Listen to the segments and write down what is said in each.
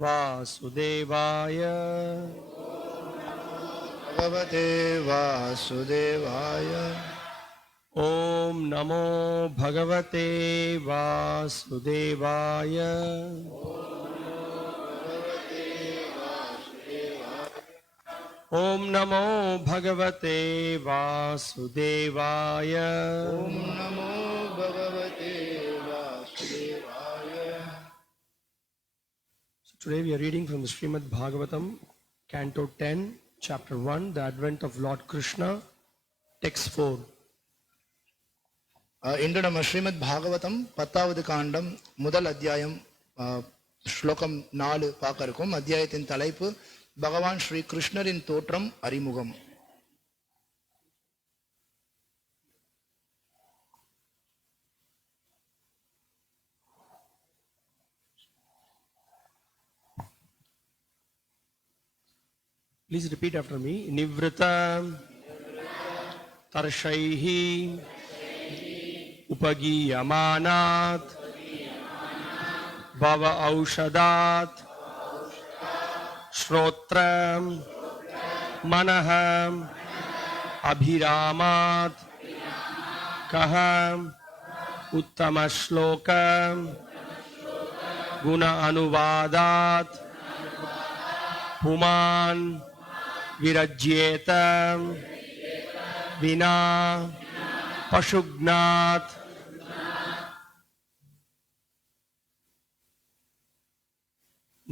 वासुदेवाय भगवते वासुदेवाय। ओम नमो भगवते वासुदेवाय। ओम नमो भगवते वासुदेवाय। ओम नमो भगवते वासुदेवाय। Today we are reading from the Srimad Bhagavatam, Canto 10, Chapter 1, The Advent of Lord Krishna, Text 4. இன்று நம்ம ஸ்ரீமத் பாகவதம் 10வது காண்டம் முதல் அத்தியாயம் ஸ்லோகம் 4 பார்க்க இருக்கோம். அத்தியாயத்தின் தலைப்பு பகவான் ஸ்ரீ கிருஷ்ணரின் தோற்றம் அறிமுகம். Please repeat after me. Nivrita Tarshaihi Upagiyamanat Bhava Aushadat Shrotram Manaham Abhiramat Kaham Uttamashlokam Guna Anuvadat Puman Virajyeta Vina Pashugnat.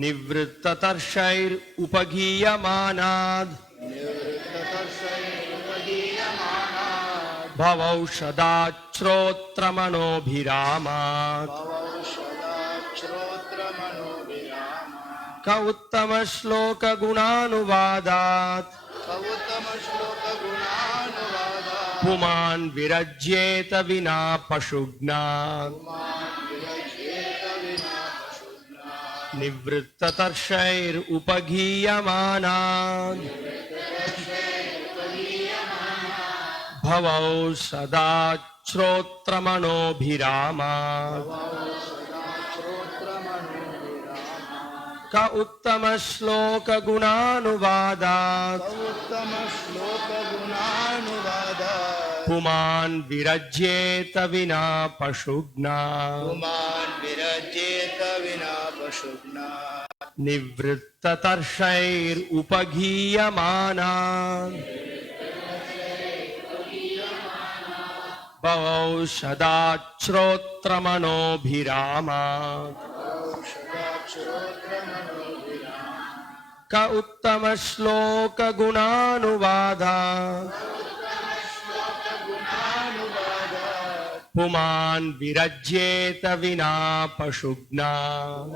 Nivrittatarshayr Upagiyamanad Bhavaushadachrotramanobhiramat Ka Uttamashloka Gunanuvadat Puman Virajyeta Vina Pashugnat. Nivrittatarshayr Upagiyamanad Bhavaushadachrotramanobhiramat Ka Uttamashloka Gunanuvadat Puman Virajyeta Vina Pashugnat. Nivrittatarshayr Upagiyamanad Bhavaushadachrotramanobhiramat Ka Uttamashloka Gunanuvadat Puman Virajyeta Vina Pashugnat.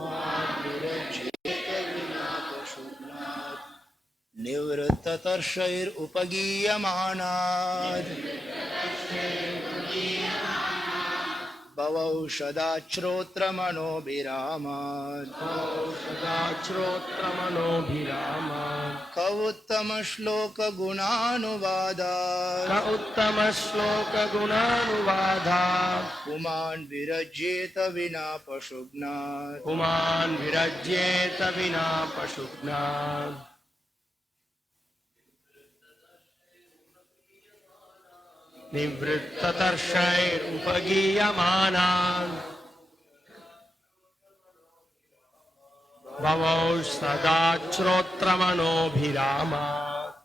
Nivrittatarshayr Upagiyamanad Bhavaushadachrotramanobhiramat Ka Uttamashloka Gunanuvadat Puman Virajyeta Vina Pashugnat. Nivrittatarshayr Upagiyamanad Bhavaushadachrotramanobhiramat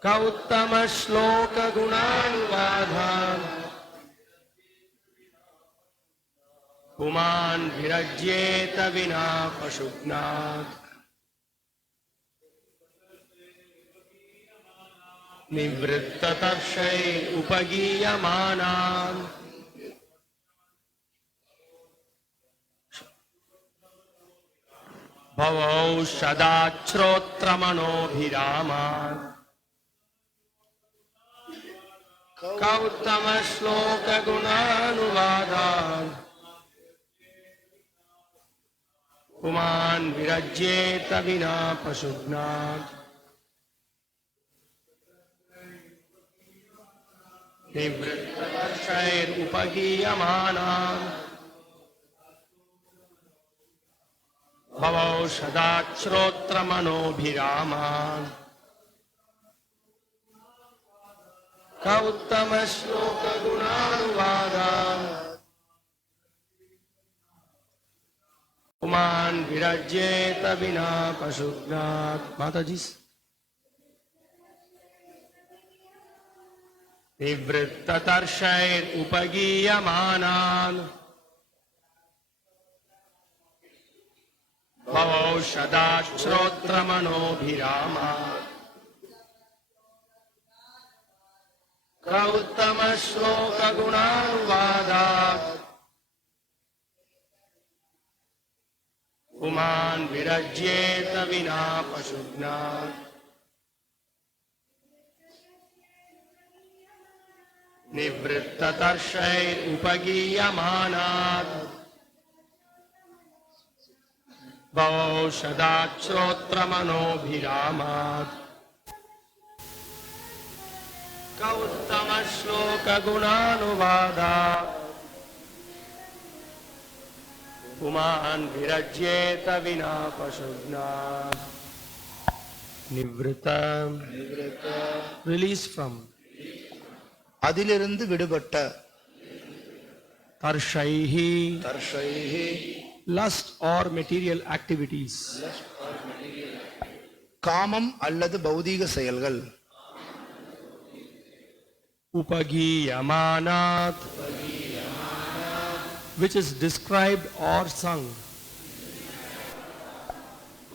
Ka Uttamashloka Gunanuvadat Puman Virajyeta Vina Pashugnat. Nivrittatarshayr Upagiyamanad Bhavaushadachrotramanobhiramat Ka Uttamashloka Gunanuvadat Puman Virajyeta Vina Pashugnat. Nivrittatarshayr Upagiyamanad भवौषधात् श्रोत्रमनोभिरामान् क उत्तमश्लोकगुणानुवादान् पुमान् विरज्येत विना पशुघ्नात्। माताजी निवृत्ततर्षैरुपगीयमानान् भवौषधात् श्रोत्रमनोभिरामान् क उत्तमश्लोकगुणानुवादात् पुमान् विरज्येत विना पशुघ्नात्। निवृत्ततर्षैरुपगीयमानात् भवौषधात् श्रोत्रमनोभिरामात् क उत्तमश्लोकगुणानुवादात् पुमान् विरज्येत विना पशुघ्नात्। निवृत्त release from அதிலிருந்து விடுபட்ட tarshaihi தர்ஷைஹி lust or material activities காமம் அல்லது பௌதீக செயல்கள் upagiyamanat which is described or sung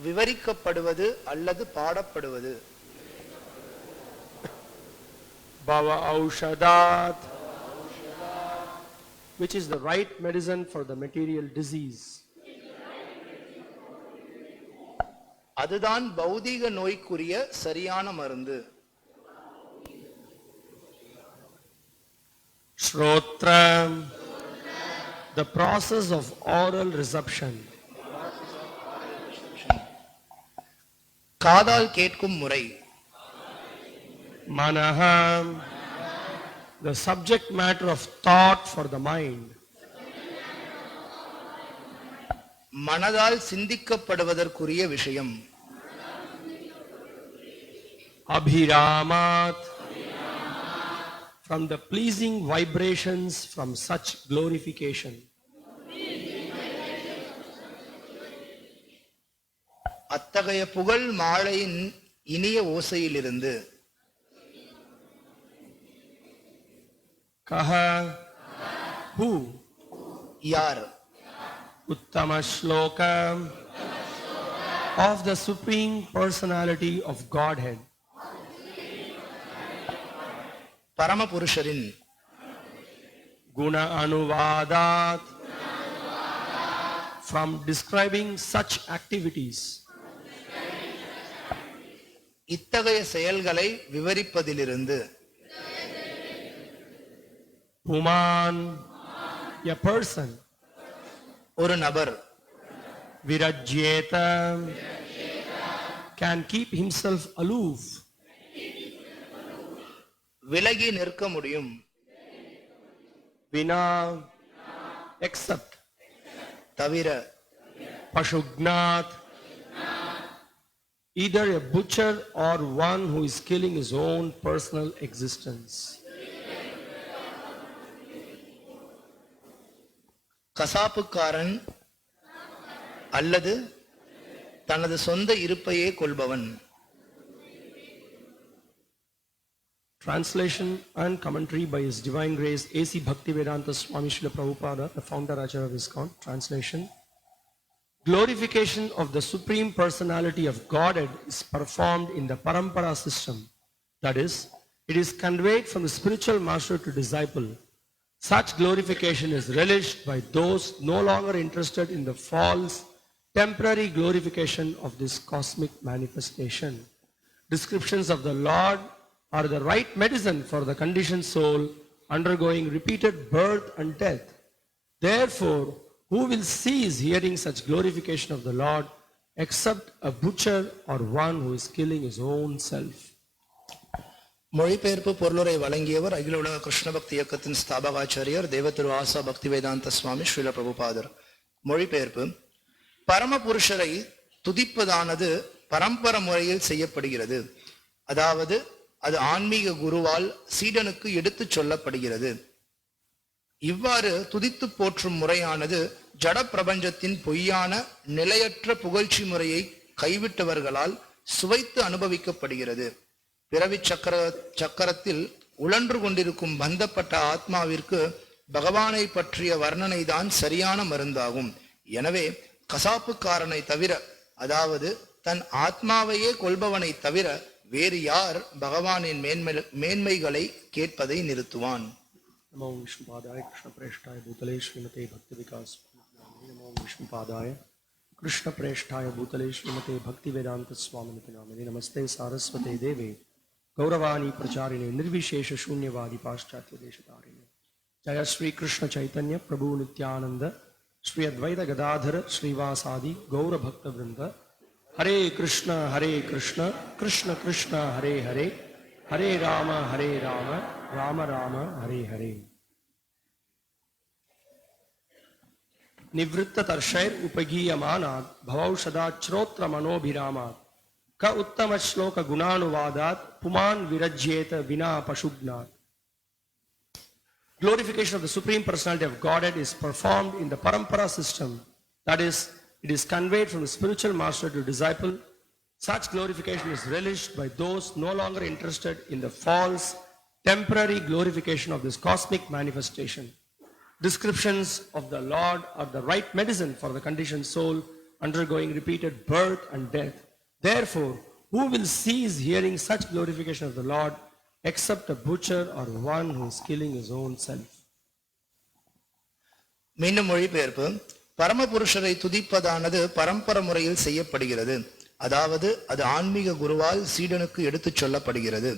விவரிக்கப்படுவது அல்லது பாடப்படுவது bhava aushadat which is the right medicine for the material disease. அதுதான் பௌதீக நோய்க்குரிய சரியான மருந்து. Shrotra, the process of oral reception. காதால் கேட்கும் முறை. Manaha, the subject matter of thought for the mind. மனதால் சிந்திக்கப்படுவதற்குரிய விஷயம். Abhiramat, from the pleasing vibrations from such glorification. அத்தகைய புகழ் மாலையின் இனிய ஓசையிலிருந்து. Kaha, who? யார்? Uttama shloka of the Supreme Personality of Godhead. பரமபுருஷரின் Guna anuvadat, from describing such activities. இத்தகைய செயல்களை விவரிப்பதிலிருந்து. Puman, a person. ஒரு நபர். Virajyeta, can keep himself aloof. விலகி நிற்க முடியும். Vina, except. தவிர. Pashugnat, either a butcher or one who is killing his own personal existence. கசாப்புக்காரன் அல்லது தனது சொந்த இருப்பையே கொள்பவன். Translation and commentary by His Divine Grace A.C. Bhaktivedanta Swami Srila Prabhupada, the founder Acharya of ISKCON. Translation: glorification of the Supreme Personality of Godhead is performed in the Parampara system. That is, it is conveyed from the spiritual master to disciple. Such glorification is relished by those no longer interested in the false, temporary glorification of this cosmic manifestation. Descriptions of the Lord are the right medicine for the conditioned soul undergoing repeated birth and death. Therefore, who will cease hearing such glorification of the Lord except a butcher or one who is killing his own self? மொழிபெயர்ப்பு பொருளுரை வழங்கியவர் அகில உலக கிருஷ்ண பக்தி இயக்கத்தின் ஸ்தாபகாச்சாரியர் தேவ திரு ஆசா பக்தி வேதாந்த சுவாமி ஸ்ரீல பிரபுபாதர். மொழிபெயர்ப்பு: பரமபுருஷரை துதிப்பதானது பரம்பரை முறையில் செய்யப்படுகிறது. அதாவது அது ஆன்மீக குருவால் சீடனுக்கு எடுத்துச் சொல்லப்படுகிறது. இவ்வாறு துதித்து போற்றும் முறையானது ஜட பிரபஞ்சத்தின் பொய்யான நிலையற்ற புகழ்ச்சி முறையை கைவிட்டவர்களால் சுவைத்து அனுபவிக்கப்படுகிறது. பிறவி சக்கரத்தில் உழன்று கொண்டிருக்கும் பந்தப்பட்ட ஆத்மாவிற்கு பகவானை பற்றிய வர்ணனை தான் சரியான மருந்தாகும். எனவே கசாப்புக்காரனை தவிர, அதாவது தன் ஆத்மாவையே கொள்பவனை தவிர வேறு யார் பகவானின் மேன்மைகளை கேட்பதை நிறுத்துவான்? நமோ விஷ்ணுபாதாய கிருஷ்ண பிரேஷ்டாய பூதலே ஸ்ரீமதே பக்தி விகாஸ். நமோ விஷ்ணுபாதாய கிருஷ்ண பிரேஷ்டாய பூதலே ஸ்ரீமதே பக்தி வேதாந்த சுவாமினிதி நாமினே. நமஸ்தே சாரஸ்வதே தேவே கௌரவாணி பிரச்சாரிணே நிர்விசேஷ சூன்யவாதி பாश्चात्य தேசதாரிணே. ஜய ஸ்ரீ கிருஷ்ண சைத்தன்ய பிரபு நித்யானந்த ஸ்ரீ அத்வைத கதாதர ஸ்ரீவாசாதி கௌர பக்த விருந்த. ஹரே கிருஷ்ண கிருஷ்ண கிருஷ்ண ஹரே ஹரே, ஹரே ராம ராம ராம ஹரே ஹரே. நிவృత్త தர்ஷைர் உபகீயமானாத் பவௌஷதாத் ஸ்ரோத்ர மனோபிராமாத் க உத்தம ஸ்லோக குணானுவாதாத் புமான் விரஜ்யேத வினா பசுக்னாத். Glorification of the Supreme Personality of Godhead is performed in the Parampara system. That is, it is conveyed from the spiritual master to disciple. Such glorification is relished by those no longer interested in the false, temporary glorification of this cosmic manifestation. Descriptions of the Lord are the right medicine for the conditioned soul undergoing repeated birth and death. Therefore, who will cease hearing such glorification of the Lord except a butcher or one who is killing his own self? மீண்டும் மொழிபெயர்ப்பு. பரமபுருஷரை துதிப்பதானது பரம்பரை முறையில் செய்யப்படுகிறது. அதாவது அது ஆன்மீக குருவால் சீடனுக்கு எடுத்துச் சொல்லப்படுகிறது.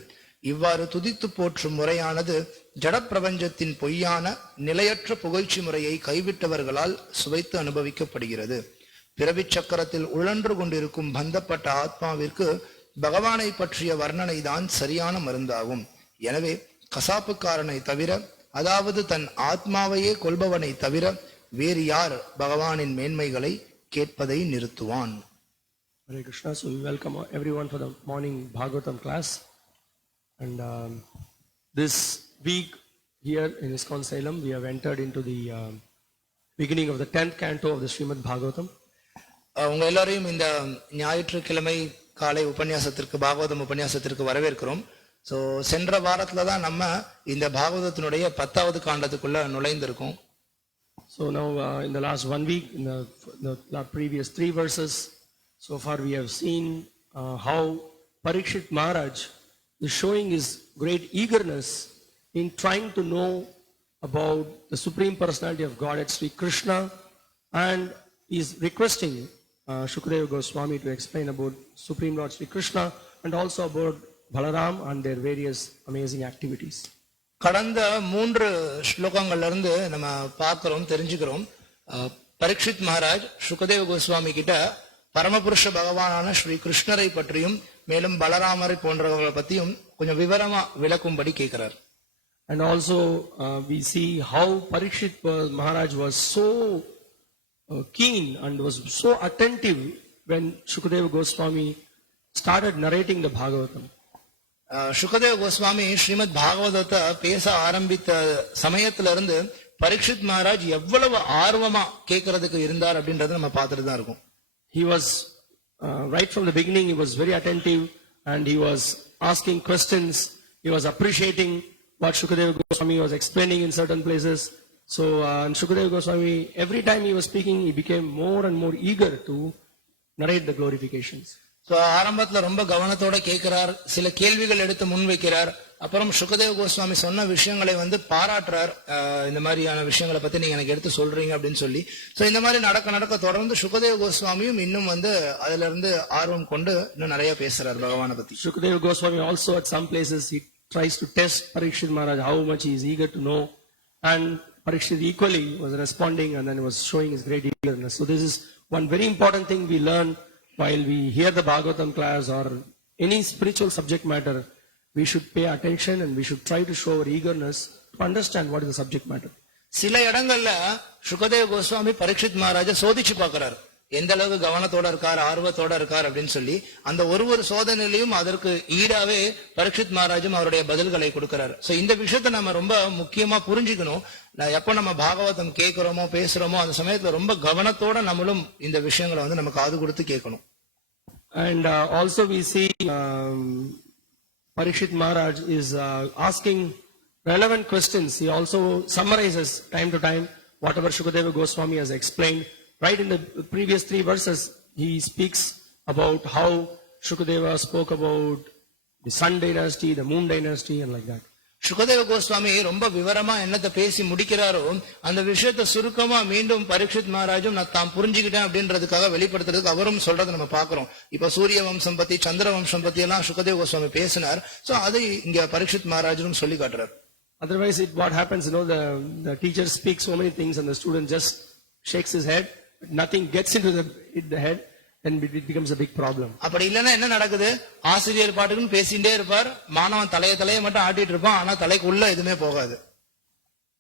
இவ்வாறு துதித்து போற்றும் முறையானது ஜட பிரபஞ்சத்தின் பொய்யான நிலையற்ற புகழ்ச்சி முறையை கைவிட்டவர்களால் சுவைத்து அனுபவிக்கப்படுகிறது. பிறவி சக்கரத்தில் உழன்று கொண்டிருக்கும் பந்தப்பட்ட ஆத்மாவிற்கு பகவானை பற்றிய வர்ணனை தான் சரியான மருந்தாகும். எனவே கசாப்புக்காரனை தவிர, அதாவது தன் ஆத்மாவையே கொள்பவனை தவிர வேறு யார் பகவானின் மேன்மைகளை கேட்பதை நிறுத்துவான்? Hare Krishna. So we welcome everyone for the morning Bhagavatam class. And this week here in ISKCON Salem, we have entered into the beginning of the 10th canto of the Srimad Bhagavatam. உங்க எல்லாரையும் இந்த ஞாயிற்றுக்கிழமை காலை உபன்யாசத்திற்கு, பாகவதம் உபன்யாசத்திற்கு வரவேற்கிறோம். ஸோ சென்ற வாரத்துல தான் நம்ம இந்த பாகவதத்தினுடைய 10வது காண்டத்துக்குள்ள நுழைந்திருக்கோம். So now in the last 1 week, in the previous 3 verses, so far we have seen how Parikshit Maharaj is showing his great eagerness in trying to know about the Supreme Personality of Godhead, Sri Krishna, and he is requesting Shukadeva Goswami to explain about Supreme Lord Sri Krishna and also about Balaram and their various amazing activities. கடந்த 3 ஸ்லோகங்கள்ல இருந்து நம்ம பார்க்கிறோம், தெரிஞ்சுக்கிறோம். பரீட்சித் மகாராஜ் சுகதேவ கோஸ்வாமி கிட்ட பரமபுருஷ பகவானான ஸ்ரீ கிருஷ்ணரை பற்றியும் மேலும் பலராமரை போன்றவர்களை பத்தியும் கொஞ்சம் விவரமா விளக்கும்படி கேட்கிறார். And also we see how Parikshit Maharaj was so keen and was so attentive when Shukadeva Goswami started narrating the Bhagavatam. Sukadeva கோஸ்வாமி ஸ்ரீமத் பாகவதத்தை பேச ஆரம்பித்த சமயத்துல இருந்து பரீட்சித் மகாராஜ் எவ்வளவு ஆர்வமா கேட்கறதுக்கு இருந்தார் அப்படின்றத நம்ம பார்த்துட்டு தான் இருக்கோம். He was right from the beginning, he was very attentive and he was asking questions. He was appreciating what Shukadeva Goswami was explaining in certain places. So and Shukadeva Goswami, every time he was speaking, he became more and more eager to narrate the glorifications. So ஆரம்பத்துல ரொம்ப கவனத்தோட கேட்கிறார், சில கேள்விகள் எடுத்து முன்வைக்கிறார். அப்புறம் சுகதேவ கோஸ்வாமி சொன்ன விஷயங்களை பாராட்டுறார். இந்த மாதிரியான விஷயங்களை பத்தி நீங்க எனக்கு எடுத்து சொல்றீங்க அப்படின்னு சொல்லி. ஸோ இந்த மாதிரி நடக்க தொடர்ந்து சுகதேவ கோஸ்வாமியும் இன்னும் அதுல இருந்து ஆர்வம் கொண்டு இன்னும் நிறைய பேசுறார் பகவானை பத்தி. Shukadeva Goswami also at some places he tries to test Parikshit Maharaj how much he is eager to know, and Parikshit equally was responding and then was showing his great eagerness. So this is one very important thing we learn while we hear the Bhagavatam class or any spiritual subject matter. We should pay attention and we should try to show our eagerness to understand what is the subject matter. சில இடங்கள்ல சுகதேவ கோஸ்வாமி பரீட்சித் மகாராஜ சோதிச்சு பார்க்கிறார். எந்த அளவுக்கு கவனத்தோட இருக்கார் ஆர்வத்தோட இருக்கார் அப்படின்னு சொல்லி அந்த ஒரு சோதனையிலையும் அதற்கு ஈடாவே பரீட்சித் மகாராஜும் அவருடைய பதில்களை கொடுக்கிறார். சோ இந்த விஷயத்த நம்ம ரொம்ப முக்கியமா புரிஞ்சுக்கணும். எப்ப நம்ம பாகவதம் கேட்கிறோமோ பேசுறோமோ அந்த சமயத்துல ரொம்ப கவனத்தோட நம்மளும் இந்த விஷயங்களை வந்து நம்ம காது கொடுத்து கேட்கணும். And also we see Parikshit Maharaj is asking relevant questions. He also summarizes time to time whatever Shukadeva Goswami has explained. Right in the previous 3 verses, he speaks about how Shukadeva spoke about the sun dynasty, the moon dynasty, and like that. Sukadeva கோஸ்வாமி ரொம்ப விவரமா என்னத்தை பேசி முடிக்கிறாரோ அந்த விஷயத்தை சுருக்கமா மீண்டும் பரீட்சித் மகாராஜும் நான் தாம் புரிஞ்சுக்கிட்டேன் அப்படின்றதுக்காக வெளிப்படுத்துறதுக்கு அவரும் சொல்றதை நம்ம பாக்குறோம். இப்ப சூரிய வம்சம் பத்தி சந்திர வம்சம் பத்தி எல்லாம் சுகதேவ கோஸ்வாமி பேசினார். சோ அதை இங்க பரீட்சித் மகாராஜும் சொல்லி காட்டுறார். Otherwise, what happens, the teacher speaks so many things and the student just shakes his head. Nothing gets into the head. Then it becomes a big problem. அப்படி இல்லன்னா என்ன நடக்குது? ஆசிரியர் பாட்டுக்குன்னு பேசிட்டே இருப்பார், மாணவன் தலையை மட்டும் ஆட்டிட்டு இருப்பான், ஆனா தலைக்கு உள்ள எதுவுமே போகாது.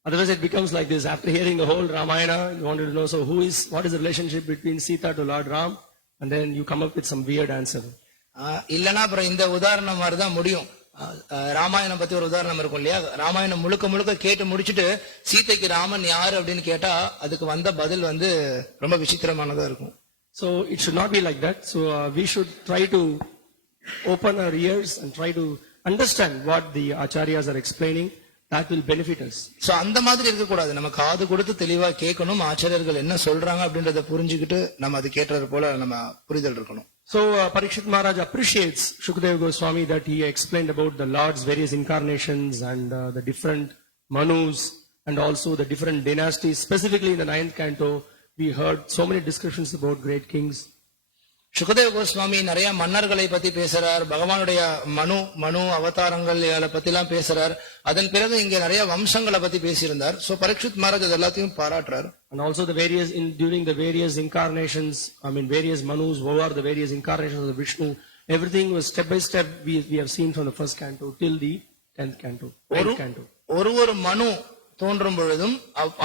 Otherwise it becomes like this. After hearing the whole Ramayana, you wanted to know, so what is the relationship between Sita to Lord Ram? And then you come up with some weird answer. இல்லன்னா அப்புறம் இந்த உதாரணம் மாதிரிதான் முடியும். ராமாயணம் பத்தி ஒரு உதாரணம் இருக்கும் இல்லையா? ராமாயணம் முழுக்க கேட்டு முடிச்சுட்டு சீதைக்கு ராமன் யாரு அப்படின்னு கேட்டா அதுக்கு வந்த பதில் வந்து ரொம்ப விசித்திரமானதா இருக்கும். So it should not be like that. So we should try to open our ears and try to understand what the acharyas are explaining. That will benefit us. So அந்த மாதிரி இருக்க கூடாது. நம்ம காது கொடுத்து தெளிவா கேட்கணும். ஆச்சாரியர்கள் என்ன சொல்றாங்க அப்படின்றத புரிஞ்சுக்கிட்டு நம்ம அது கேட்டது போல நம்ம புரிதல் இருக்கணும். So Parikshit Maharaj appreciates Shukadeva Goswami that he explained about the Lord's various incarnations and the different Manus and also the different dynasties. Specifically in the 9th canto, we heard so many descriptions about great kings. Sukadeva கோஸ்வாமி நிறைய மன்னர்களை பத்தி பேசுறார், பகவானுடைய மனு அவதாரங்கள் பத்தி எல்லாம் பேசுறார். அதன் பிறகு இங்க நிறைய வம்சங்களை பத்தி பேசியிருந்தார். சோ பரீட்சித் மகாராஜ் அது எல்லாத்தையும் பாராட்டுறார். And also during the various incarnations, various Manus, who are the various incarnations of the Vishnu, everything was step by step we have seen from the 1st canto till the 10th canto. ஒரு மனு தோன்றும் பொழுதும்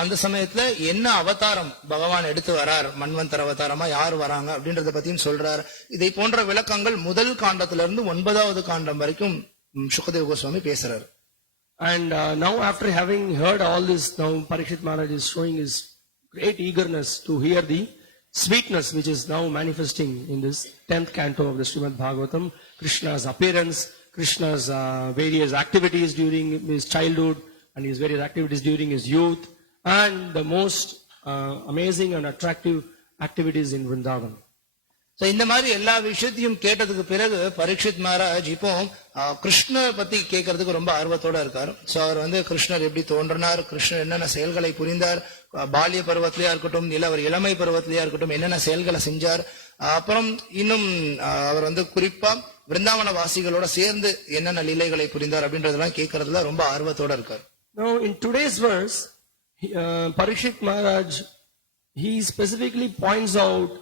அந்த சமயத்துல என்ன அவதாரம் பகவான் எடுத்து வரார், மன்வந்தர் அவதாரமா யார் வராங்க அப்படின்றத பத்தியும் சொல்றார். இதை போன்ற விளக்கங்கள் முதல் காண்டத்துல இருந்து 9வது காண்டம் வரைக்கும் சுகதேவ கோஸ்வாமி பேசுறார். And now after having heard all this, now Parikshit Maharaj is showing his great eagerness to hear the sweetness which is now manifesting in this 10th canto of the Srimad Bhagavatam. Krishna's appearance, Krishna's various activities during his childhood and his various activities during his youth, and the most amazing and attractive activities in Vrindavan. So இந்த மாதிரி எல்லா விஷயத்தையும் கேட்டதுக்கு பிறகு பரீட்சித் மகாராஜ் இப்போ கிருஷ்ணர் பத்தி கேட்கறதுக்கு ரொம்ப ஆர்வத்தோட இருக்கார். சோ அவர் வந்து கிருஷ்ணர் எப்படி தோன்றினார், கிருஷ்ணர் என்னென்ன செயல்களை புரிந்தார், பால்ய பருவத்திலேயா இருக்கட்டும் இல்ல அவர் இளமை பருவத்திலேயா இருக்கட்டும் என்னென்ன செயல்களை செஞ்சார், அப்புறம் இன்னும் அவர் வந்து குறிப்பா விருந்தாவன வாசிகளோட சேர்ந்து என்னென்ன லீலைகளை புரிந்தார் அப்படின்றதெல்லாம் கேட்கறதுல ரொம்ப ஆர்வத்தோட இருக்கார். Now in today's verse, Parikshit Maharaj, he specifically points out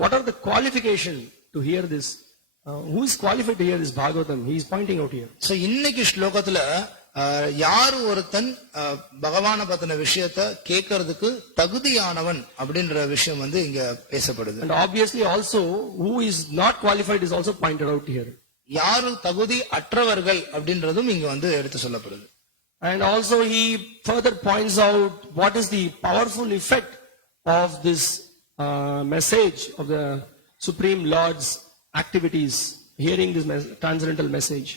what are the qualification to hear this. Who is qualified to hear this Bhagavatam? He is pointing out here. So இன்னைக்கு ஸ்லோகத்துல யார் ஒருத்தன் பகவான பத்தின விஷயத்தை கேட்கறதுக்கு தகுதியானவன் அப்படின்ற விஷயம் வந்து இங்க பேசப்படுது. And obviously also who is not qualified is also pointed out here. யாரு தகுதி அற்றவர்கள் அப்படின்றதும் இங்க வந்து எடுத்து சொல்லப்படுது. And also he further points out what is the powerful effect of this message of the Supreme Lord's activities, hearing this transcendental message.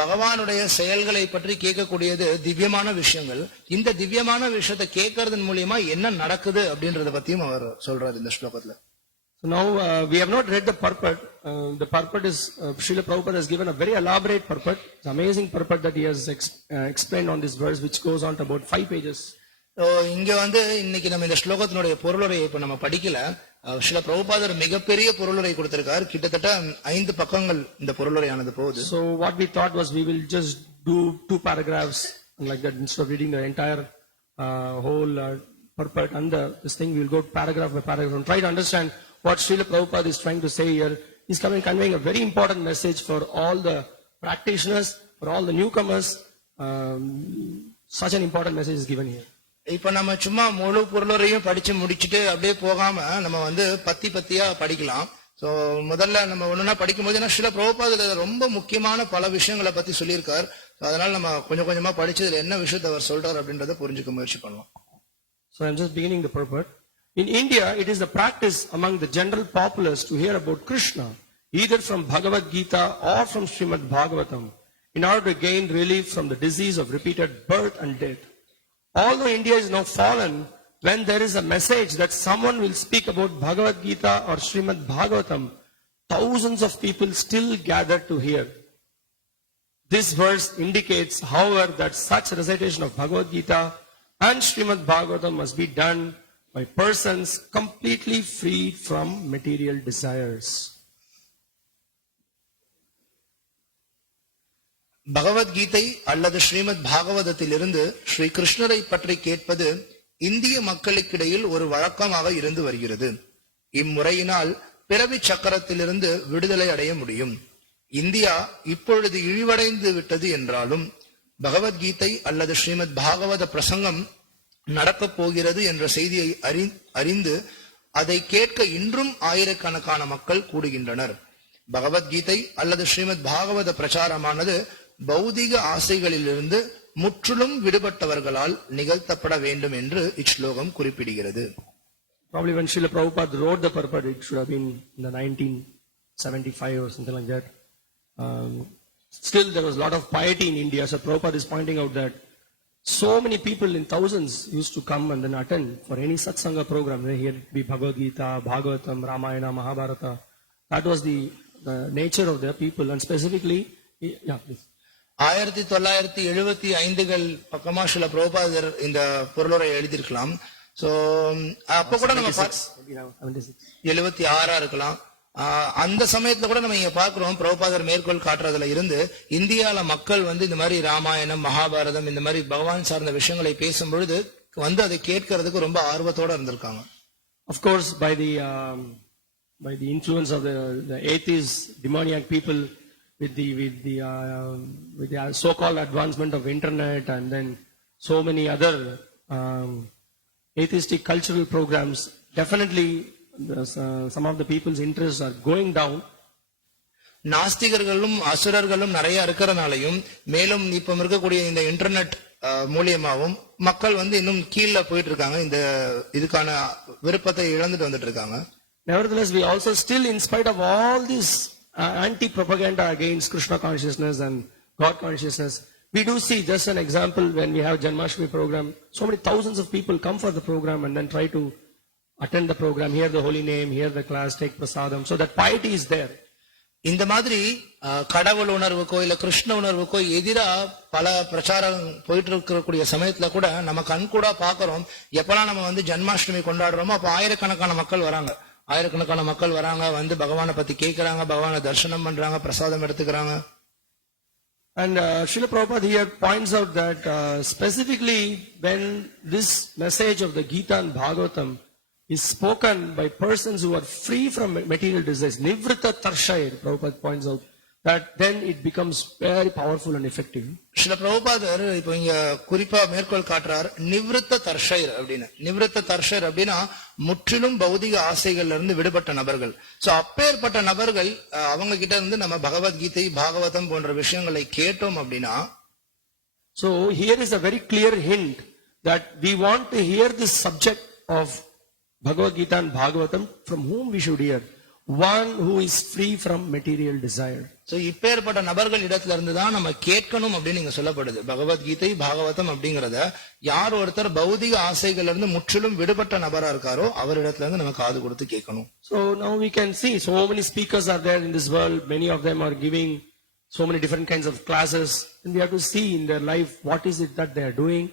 பகவானுடைய செயல்களை பற்றி கேட்கக்கூடியது திவ்யமான விஷயங்கள். இந்த திவ்யமான விஷயத்தை கேட்கறதன் மூலியமா என்ன நடக்குது அப்படின்றத பத்தியும் அவர் சொல்றாரு இந்த ஸ்லோகத்துல. So now we have not read the purport. The purport is Srila Prabhupada has given a very elaborate purport. It's an amazing purport that he has explained on this verse, which goes on to about 5 pages. So இங்க வந்து இன்னைக்கு நம்ம இந்த ஸ்லோகத்தினுடைய பொருளுரையை இப்ப நம்ம படிக்கல. ஸ்ரீல பிரபுபாதர் மிகப்பெரிய பொருளுரை கொடுத்திருக்கார். கிட்டத்தட்ட 5 பக்கங்கள் இந்த பொருளுரையானது போகுது. So what we thought was we will just do 2 paragraphs and like that, instead of reading the entire whole purport and this thing, we will go paragraph by paragraph and try to understand what Srila Prabhupada is trying to say here. He's conveying a very important message for all the practitioners, for all the newcomers. Such an important message is given here. இப்ப நம்ம சும்மா முழு பொருளுரையும் படிச்சு முடிச்சுட்டு அப்படியே போகாம நம்ம வந்து பத்தியா படிக்கலாம். சோ முதல்ல நம்ம ஒண்ணுன்னா படிக்கும் போது ஏன்னா சில பிரபுபாதுல ரொம்ப முக்கியமான பல விஷயங்களை பத்தி சொல்லியிருக்கார். அதனால நம்ம கொஞ்சம் கொஞ்சமா படிச்சதுல என்ன விஷயத்தை அவர் சொல்றார் அப்படின்றத புரிஞ்சுக்க முயற்சி பண்ணலாம். So I'm just beginning the purport. In India, it is the practice among the general populace to hear about Krishna, either from Bhagavad Gita or from Srimad Bhagavatam, in order to gain relief from the disease of repeated birth and death. Although India is now fallen, when there is a message that someone will speak about Bhagavad Gita or Srimad Bhagavatam, thousands of people still gather to hear. This verse indicates, however, that such recitation of Bhagavad Gita and Srimad Bhagavatam must be done by persons completely free from material desires. Bhagavad Gita அல்லது ஸ்ரீமத் பாகவதத்திலிருந்து ஸ்ரீ கிருஷ்ணரை பற்றி கேட்பது இந்திய மக்களுக்கிடையில் ஒரு வழக்கமாக இருந்து வருகிறது. இம்முறையினால் பிறவி சக்கரத்திலிருந்து விடுதலை அடைய முடியும். இந்தியா இப்பொழுது இழிவடைந்து விட்டது என்றாலும் பகவத்கீதை அல்லது ஸ்ரீமத் பாகவத பிரசங்கம் நடக்கப் போகிறது என்ற செய்தியை அறிந்து அதை கேட்க இன்றும் ஆயிரக்கணக்கான மக்கள் கூடுகின்றனர். பகவத்கீதை அல்லது ஸ்ரீமத் பாகவத பிரச்சாரமானது பௌதிக ஆசைகளிலிருந்து முற்றிலும் விடுபட்டவர்களால் நிகழ்த்தப்பட வேண்டும் என்று இச்லோகம் குறிப்பிடுகிறது. Probably when Srila Prabhupada wrote the purport, it should have been in the 1975 or something like that. Still there was a lot of piety in India. So Prabhupada is pointing out that so many people in thousands used to come and then attend for any satsanga program. Here it be Bhagavad Gita, Bhagavatam, Ramayana, Mahabharata. That was the nature of their people, and specifically, yeah, please. 1975 பக்கமா சில பிரபுபாதர் இந்த பொருளுரை எழுதியிருக்கலாம். சோ அப்ப கூட நம்ம 76 இருக்கலாம். அந்த சமயத்துல கூட நம்ம இங்க பாக்குறோம் பிரபுபாதர் மேற்கோள் காட்டுறதுல இருந்து இந்தியால மக்கள் வந்து இந்த மாதிரி ராமாயணம் மகாபாரதம் இந்த மாதிரி பகவான் சார்ந்த விஷயங்களை பேசும் பொழுது வந்து அதை கேட்கறதுக்கு ரொம்ப ஆர்வத்தோட இருந்திருக்காங்க. Of course, by the influence of the atheist demoniac people, with the so-called advancement of internet and then so many other atheistic cultural programs, definitely some of the people's interests are going down. நாஸ்திகர்களும் அசுரர்களும் நிறைய இருக்கிறனாலையும் மேலும் இப்ப இருக்கக்கூடிய இந்த இன்டர்நெட் மூலியமாவும் மக்கள் வந்து இன்னும் கீழே போயிட்டு இருக்காங்க. இந்த இதுக்கான விருப்பத்தை இழந்துட்டு வந்துட்டு இருக்காங்க. Nevertheless, we also still, in spite of all this anti-propaganda against Krishna consciousness and God consciousness, we do see just an example when we have Janmashtami program. So many thousands of people come for the program and then try to attend the program, hear the holy name, hear the class, take prasadam. So that piety is there. இந்த மாதிரி கடவுள் உணர்வுக்கோ இல்ல கிருஷ்ண உணர்வுக்கோ எதிரா பல பிரச்சாரம் போயிட்டு இருக்கக்கூடிய சமயத்துல கூட நம்ம கண்கூடா பாக்குறோம். எப்பெல்லாம் நம்ம வந்து ஜன்மாஷ்டமி கொண்டாடுறோமோ அப்ப ஆயிரக்கணக்கான மக்கள் வராங்க. ஆயிரக்கணக்கான மக்கள் வராங்க, வந்து பகவானை பத்தி கேட்கிறாங்க, பகவானை தரிசனம் பண்றாங்க, பிரசாதம் எடுத்துக்கிறாங்க. And Srila Prabhupada here points out that specifically when this message of the Gita and Bhagavatam is spoken by persons who are free from material desires, Nivritta Tarshayir, Prabhupada points out, that then it becomes very powerful and effective. Srila பிரபுபாதர் இப்போ இங்க குறிப்பா மேற்கோள் காட்டுறார் நிவிருத்த தர்ஷயர் அப்படின்னு. நிவிருத்த தர்ஷயர் அப்படின்னா முற்றிலும் பௌதிக ஆசைகள்ல இருந்து விடுபட்ட நபர்கள். சோ அப்பேற்பட்ட நபர்கள் அவங்க கிட்ட இருந்து நம்ம பகவத்கீதை பாகவதம் போன்ற விஷயங்களை கேட்டோம் அப்படின்னா, so here is a very clear hint that we want to hear this subject of Bhagavad Gita and Bhagavatam from whom we should hear. One who is free from material desire. So இப்பேற்பட்ட நபர்கள் இடத்துல இருந்து தான் நம்ம கேட்கணும் அப்படின்னு இங்க சொல்லப்படுது. பகவத்கீதை பாகவதம் அப்படிங்கறத யார் ஒருத்தர் பௌதிக ஆசைகள்ல இருந்து முற்றிலும் விடுபட்ட நபரா இருக்காரோ அவரிடத்துல இருந்து நம்ம காது கொடுத்து கேட்கணும். So now we can see so many speakers are there in this world. Many of them are giving so many different kinds of classes, and we have to see in their life what is it that they are doing,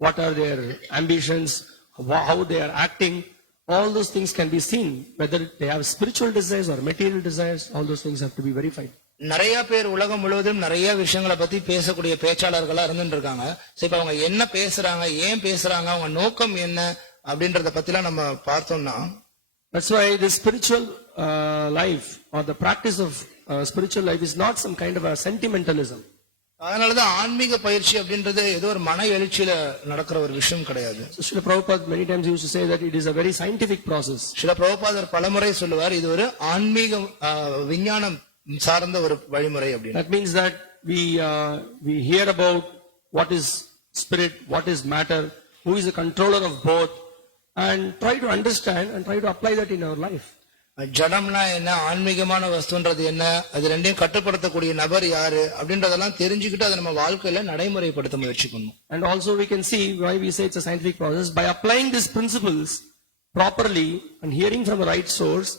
what are their ambitions, how they are acting. All those things can be seen, whether they have spiritual desires or material desires. All those things have to be verified. நிறைய பேர் உலகம் முழுவதும் நிறைய விஷயங்களை பத்தி பேசக்கூடிய பேச்சாளர்களா இருந்துட்டு இருக்காங்க. இப்ப அவங்க என்ன பேசுறாங்க, ஏன் பேசுறாங்க, அவங்க நோக்கம் என்ன அப்படின்றத பத்திலாம் நம்ம பார்த்தோம்னா, that's why the spiritual life or the practice of spiritual life is not some kind of a sentimentalism. அதனாலதான் ஆன்மீக பயிற்சி அப்படின்றது ஏதோ ஒரு மன எழுச்சியில நடக்கிற ஒரு விஷயம் கிடையாது. So Srila Prabhupada many times used to say that it is a very scientific process. சில பிரபுபாதர் பலமுறை சொல்லுவார் இது ஒரு ஆன்மீக விஞ்ஞானம் சார்ந்த ஒரு வழிமுறை அப்படின்னு. That means that we hear about what is spirit, what is matter, who is the controller of both, and try to understand and try to apply that in our life. ஜடம்னா என்ன, ஆன்மீகமான வஸ்துன்றது என்ன, அது ரெண்டையும் கட்டுப்படுத்தக்கூடிய நபர் யாரு அப்படின்றதெல்லாம் தெரிஞ்சுக்கிட்டு அதை நம்ம வாழ்க்கையில நடைமுறைப்படுத்த முயற்சி பண்ணணும். And also we can see why we say it's a scientific process. By applying these principles properly and hearing from the right source,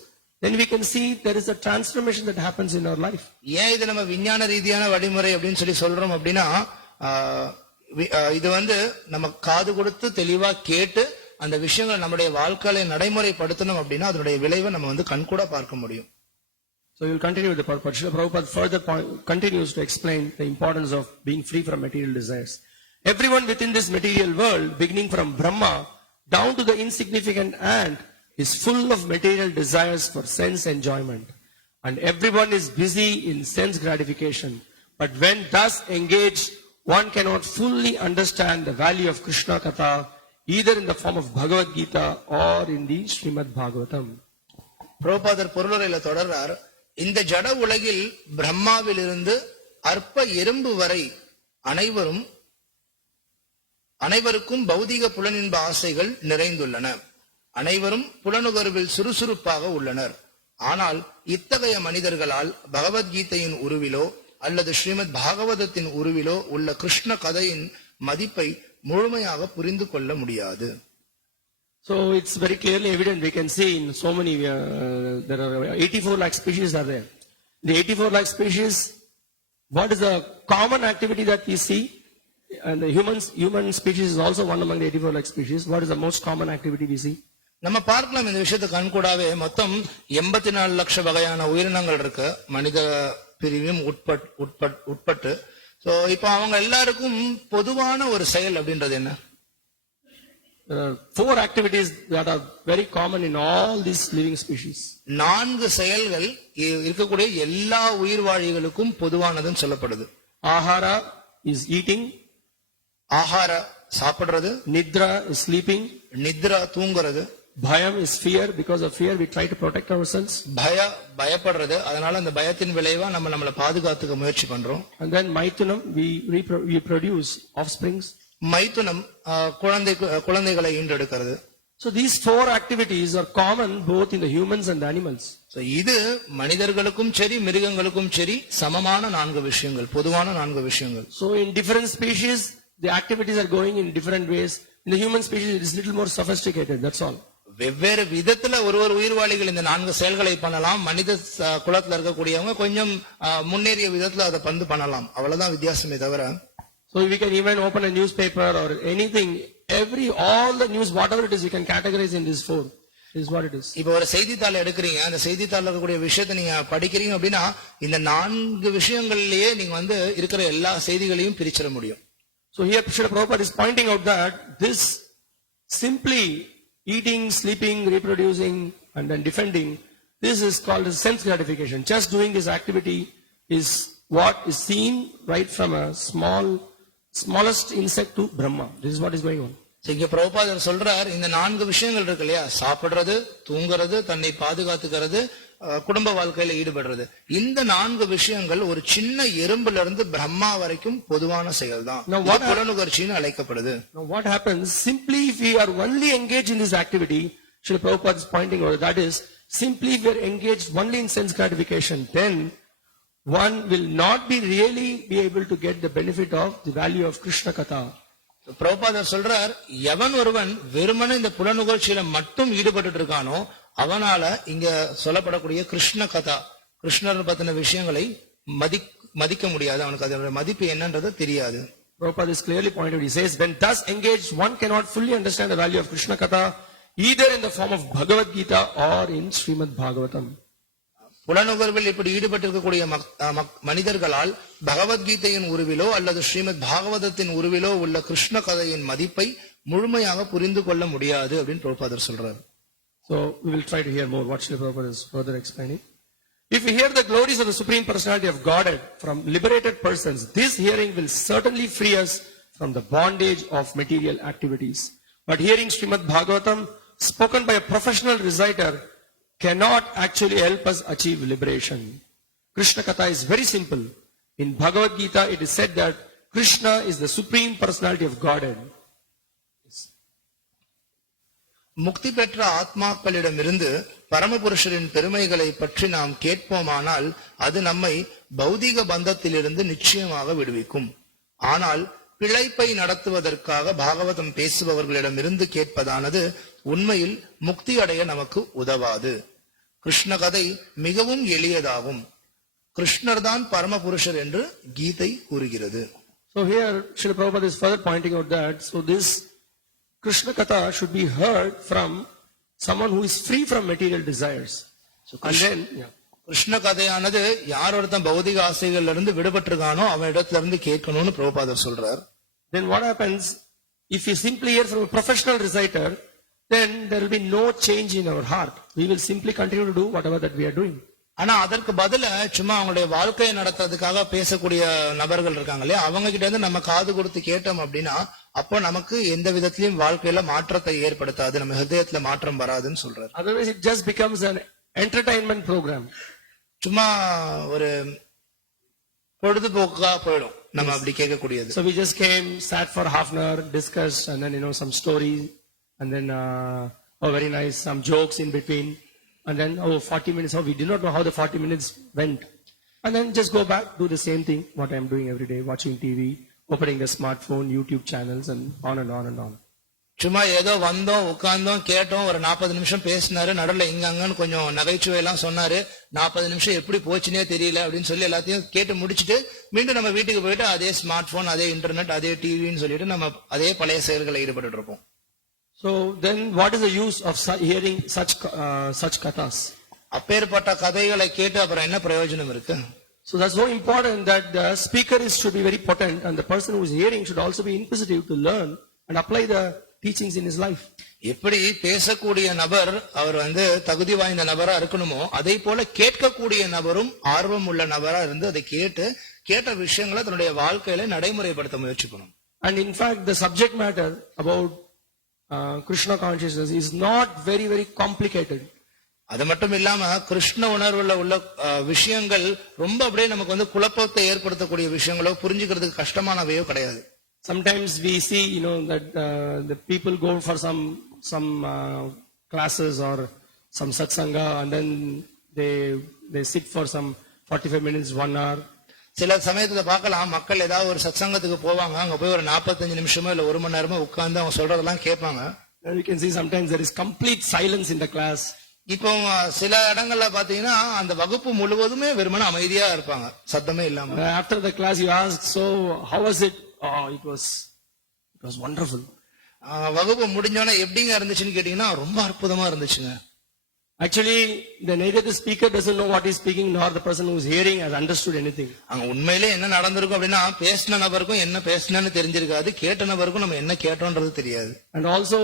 then we can see there is a transformation that happens in our life. ஏன் இது நம்ம விஞ்ஞான ரீதியான வழிமுறை அப்படின்னு சொல்லி சொல்றோம் அப்படின்னா இது நம்ம காது கொடுத்து தெளிவா கேட்டு அந்த விஷயங்களை நம்முடைய வாழ்க்கையில நடைமுறைப்படுத்தணும் அப்படின்னா அதனுடைய விளைவை நம்ம கண்கூட பார்க்க முடியும். So we will continue with the purpose. Srila Prabhupada further continues to explain the importance of being free from material desires. Everyone within this material world, beginning from Brahma down to the insignificant ant, is full of material desires for sense enjoyment. And everyone is busy in sense gratification. But when thus engaged, one cannot fully understand the value of Krishna Katha, either in the form of Bhagavad Gita or in the Srimad Bhagavatam. பிரபுபாதர் பொருளுரையில தொடர்றார், இந்த ஜட உலகில் பிரம்மாவிலிருந்து அற்ப எறும்பு வரை அனைவருக்கும் பௌதிக புலனின்ப ஆசைகள் நிறைந்துள்ளன. அனைவரும் புலனுகர்வில் சுறுசுறுப்பாக உள்ளனர். ஆனால் இத்தகைய மனிதர்களால் பகவத்கீதையின் உருவிலோ அல்லது ஸ்ரீமத் பாகவதத்தின் உருவிலோ உள்ள கிருஷ்ண கதையின் மதிப்பை முழுமையாக புரிந்து கொள்ள முடியாது. So it's very clearly evident. We can see in so many, there are 84 lakh species are there. The 84 lakh species, what is the common activity that we see? And the human species is also one among the 84 lakh species. What is the most common activity we see? நம்ம பார்க்கலாம் இந்த விஷயத்தை கண்கூடாவே. மொத்தம் 84 லட்சம் வகையான உயிரினங்கள் இருக்கு மனித பிரிவும் உட்பட்டு. சோ இப்போ அவங்க எல்லாருக்கும் பொதுவான ஒரு செயல் அப்படின்றது என்ன? There are 4 activities that are very common in all these living species. 4 செயல்கள் இருக்கக்கூடிய எல்லா உயிர்வாழிகளுக்கும் பொதுவானதுன்னு சொல்லப்படுது. Ahara is eating. ஆஹார சாப்பிடுறது. Nidra is sleeping. நித்ரா தூங்குறது. Bhayam is fear. Because of fear we try to protect ourselves. பயப்படுறது. அதனால அந்த பயத்தின் விளைவா நம்மள பாதுகாத்துக்க முயற்சி பண்றோம். And then Maithunam, we produce offsprings. மைத்துனம் குழந்தைகளை ஈன்றெடுக்கிறது. So these 4 activities are common both in the humans and the animals. So இது மனிதர்களுக்கும் சரி மிருகங்களுக்கும் சரி சமமான 4 விஷயங்கள், பொதுவான 4 விஷயங்கள். So in different species the activities are going in different ways. In the human species it is little more sophisticated, that's all. வெவ்வேறு விதத்துல ஒரு உயிர்வாளிகள் இந்த 4 செயல்களை பண்ணலாம். மனித குலத்துல இருக்கக்கூடியவங்க கொஞ்சம் முன்னேறிய விதத்துல அதை பண்ணலாம். அவ்வளவுதான் வித்தியாசமே தவிர. So we can even open a newspaper or anything, all the news, whatever it is, you can categorize in these 4. This is what it is. இப்போ ஒரு செய்தித்தாள் எடுக்கிறீங்க, அந்த செய்தித்தாள்ல இருக்கக்கூடிய விஷயத்தை நீங்க படிக்கிறீங்க அப்படின்னா இந்த 4 விஷயங்கள்லயே நீங்க இருக்கிற எல்லா செய்திகளையும் பிரிச்சிட முடியும். So here Srila Prabhupada is pointing out that this simply eating, sleeping, reproducing and then defending, this is called as sense gratification. Just doing this activity is what is seen right from a smallest insect to Brahma. This is what is going on. இங்க பிரபுபாதர் சொல்றார், இந்த 4 விஷயங்கள் இருக்கு இல்லையா, சாப்பிடுறது, தூங்குறது, தன்னை பாதுகாத்துக்கிறது, குடும்ப வாழ்க்கையில ஈடுபடுறது, இந்த 4 விஷயங்கள் ஒரு சின்ன எறும்புல இருந்து பிரம்மா வரைக்கும் பொதுவான செயல் தான். புலனுகர்ச்சின்னு அழைக்கப்படுது. Now what happens, simply if we are only engaged in this activity, Srila Prabhupada is pointing out, that is, simply if we are engaged only in sense gratification, then one will not be able to get the benefit of the value of Krishna Katha. பிரபுபாதர் சொல்றார், எவன் ஒருவன் வெறுமனே இந்த புலனுகர்ச்சியில மட்டும் ஈடுபட்டு இருக்கானோ அவனால இங்க சொல்லப்படக்கூடிய கிருஷ்ண கதா, கிருஷ்ணர் பத்தின விஷயங்களை மதிக்க முடியாது. அவனுக்கு அதோட மதிப்பு என்னன்றது தெரியாது. Prabhupada is clearly pointed. He says, when thus engaged, one cannot fully understand the value of Krishna Katha, either in the form of Bhagavad Gita or in Srimad Bhagavatam. புலனுகர்வில் இப்படி ஈடுபட்டு இருக்கக்கூடிய மனிதர்களால் பகவத்கீதையின் உருவிலோ அல்லது ஸ்ரீமத் பாகவதத்தின் உருவிலோ உள்ள கிருஷ்ண கதையின் மதிப்பை முழுமையாக புரிந்து கொள்ள முடியாது அப்படின்னு பிரபுபாதர் சொல்றார். So we will try to hear more what Srila Prabhupada is further explaining. If we hear the glories of the Supreme Personality of Godhead from liberated persons, this hearing will certainly free us from the bondage of material activities. But hearing Srimad Bhagavatam spoken by a professional reciter cannot actually help us achieve liberation. Krishna Katha is very simple. In Bhagavad Gita, it is said that Krishna is the Supreme Personality of Godhead. முக்தி பெற்ற ஆத்மாக்களிடமிருந்து பரமபுருஷரின் பெருமைகளை பற்றி நாம் கேட்போமானால் அது நம்மை பௌதீக பந்தத்திலிருந்து நிச்சயமாக விடுவிக்கும். ஆனால் பிழைப்பை நடத்துவதற்காக பாகவதம் பேசுபவர்களிடமிருந்து கேட்பதானது உண்மையில் முக்தி அடைய நமக்கு உதவாது. கிருஷ்ண கதை மிகவும் எளியதாகும். கிருஷ்ணர் தான் பரமபுருஷர் என்று கீதை கூறுகிறது. So here Srila Prabhupada is further pointing out that this Krishna Katha should be heard from someone who is free from material desires. And then, Krishna கதையானது யார் ஒருத்தன் பௌதிக ஆசைகள்ல இருந்து விடுபட்டிருக்கானோ அவன் இடத்துல இருந்து கேட்கணும்னு பிரபுபாதர் சொல்றார். Then what happens if you simply hear from a professional reciter, then there will be no change in our heart. We will simply continue to do whatever that we are doing. ஆனா அதற்கு பதில சும்மா அவங்களுடைய வாழ்க்கையை நடத்துறதுக்காக பேசக்கூடிய நபர்கள் இருக்காங்க இல்லையா, அவங்க கிட்ட இருந்து நம்ம காது கொடுத்து கேட்டோம் அப்படின்னா அப்போ நமக்கு எந்த விதத்திலையும் வாழ்க்கையில மாற்றத்தை ஏற்படுத்தாது, நம்ம ஹிருதயத்துல மாற்றம் வராதுன்னு சொல்றாரு. Otherwise it just becomes an entertainment program. சும்மா ஒரு பொழுதுபோக்கா போயிடும் நம்ம அப்படி கேட்கக்கூடியது. So we just came, sat for half an hour, discussed, and then some stories, and then very nice, some jokes in between. And then 40 minutes, we did not know how the 40 minutes went. And then just go back, do the same thing, what I am doing every day, watching TV, opening the smartphone, YouTube channels, and on and on and on. சும்மா ஏதோ வந்தோம் உட்கார்ந்தோம் கேட்டோம், ஒரு 40 நிமிஷம் பேசினாரு, நடுவில் இங்க அங்கன்னு கொஞ்சம் நகைச்சுவை எல்லாம் சொன்னாரு, 40 நிமிஷம் எப்படி போச்சுன்னே தெரியல அப்படின்னு சொல்லி எல்லாத்தையும் கேட்டு முடிச்சுட்டு மீண்டும் நம்ம வீட்டுக்கு போயிட்டு அதே ஸ்மார்ட் போன், அதே இன்டர்நெட், அதே டிவின்னு சொல்லிட்டு நம்ம அதே பழைய செயல்களை ஈடுபட்டு இருப்போம். So then what is the use of hearing such kathas? அப்பேற்பட்ட கதைகளை கேட்டு அப்புறம் என்ன பிரயோஜனம் இருக்கு? So that's so important that the speaker should be very potent, and the person who is hearing should also be inquisitive to learn and apply the teachings in his life. எப்படி பேசக்கூடிய நபர் அவர் தகுதி வாய்ந்த நபரா இருக்கணுமோ அதே போல கேட்கக்கூடிய நபரும் ஆர்வம் உள்ள நபரா இருந்து அதை கேட்ட விஷயங்களை தன்னுடைய வாழ்க்கையில நடைமுறைப்படுத்த முயற்சிக்கணும். And in fact the subject matter about Krishna consciousness is not very very complicated. அது மட்டும் இல்லாம கிருஷ்ண உணர்வுல உள்ள விஷயங்கள் ரொம்ப அப்படியே நமக்கு குழப்பத்தை ஏற்படுத்தக்கூடிய விஷயங்களோ புரிஞ்சுக்கிறதுக்கு கஷ்டமானவையோ கிடையாது. Sometimes we see that the people go for some classes or some satsanga, and then they sit for some 45 minutes 1 hour. சில சமயத்துல பார்க்கலாம், மக்கள் ஏதாவது ஒரு சத்சங்கத்துக்கு போவாங்க, அங்க போய் ஒரு 45 நிமிஷமோ இல்ல 1 மணி நேரமோ உட்கார்ந்து அவங்க சொல்றதெல்லாம் கேட்பாங்க. You can see sometimes there is complete silence in the class. இப்போ சில இடங்கள்ல பாத்தீங்கன்னா அந்த வகுப்பு முழுவதுமே வெறுமனே அமைதியா இருப்பாங்க, சத்தமே இல்லாம. After the class you ask, so how was it? Oh, it was wonderful. வகுப்பு முடிஞ்சோன்னா எப்படிங்க இருந்துச்சுன்னு கேட்டீங்கன்னா ரொம்ப அற்புதமா இருந்துச்சுங்க. Actually, neither the speaker doesn't know what he's speaking, nor the person who is hearing has understood anything. அங்க உண்மையிலே என்ன நடந்திருக்கும் அப்படின்னா பேசின நபருக்கும் என்ன பேசினன்னு தெரிஞ்சிருக்காது, கேட்ட நபருக்கும் நம்ம என்ன கேட்டோன்றது தெரியாது. And also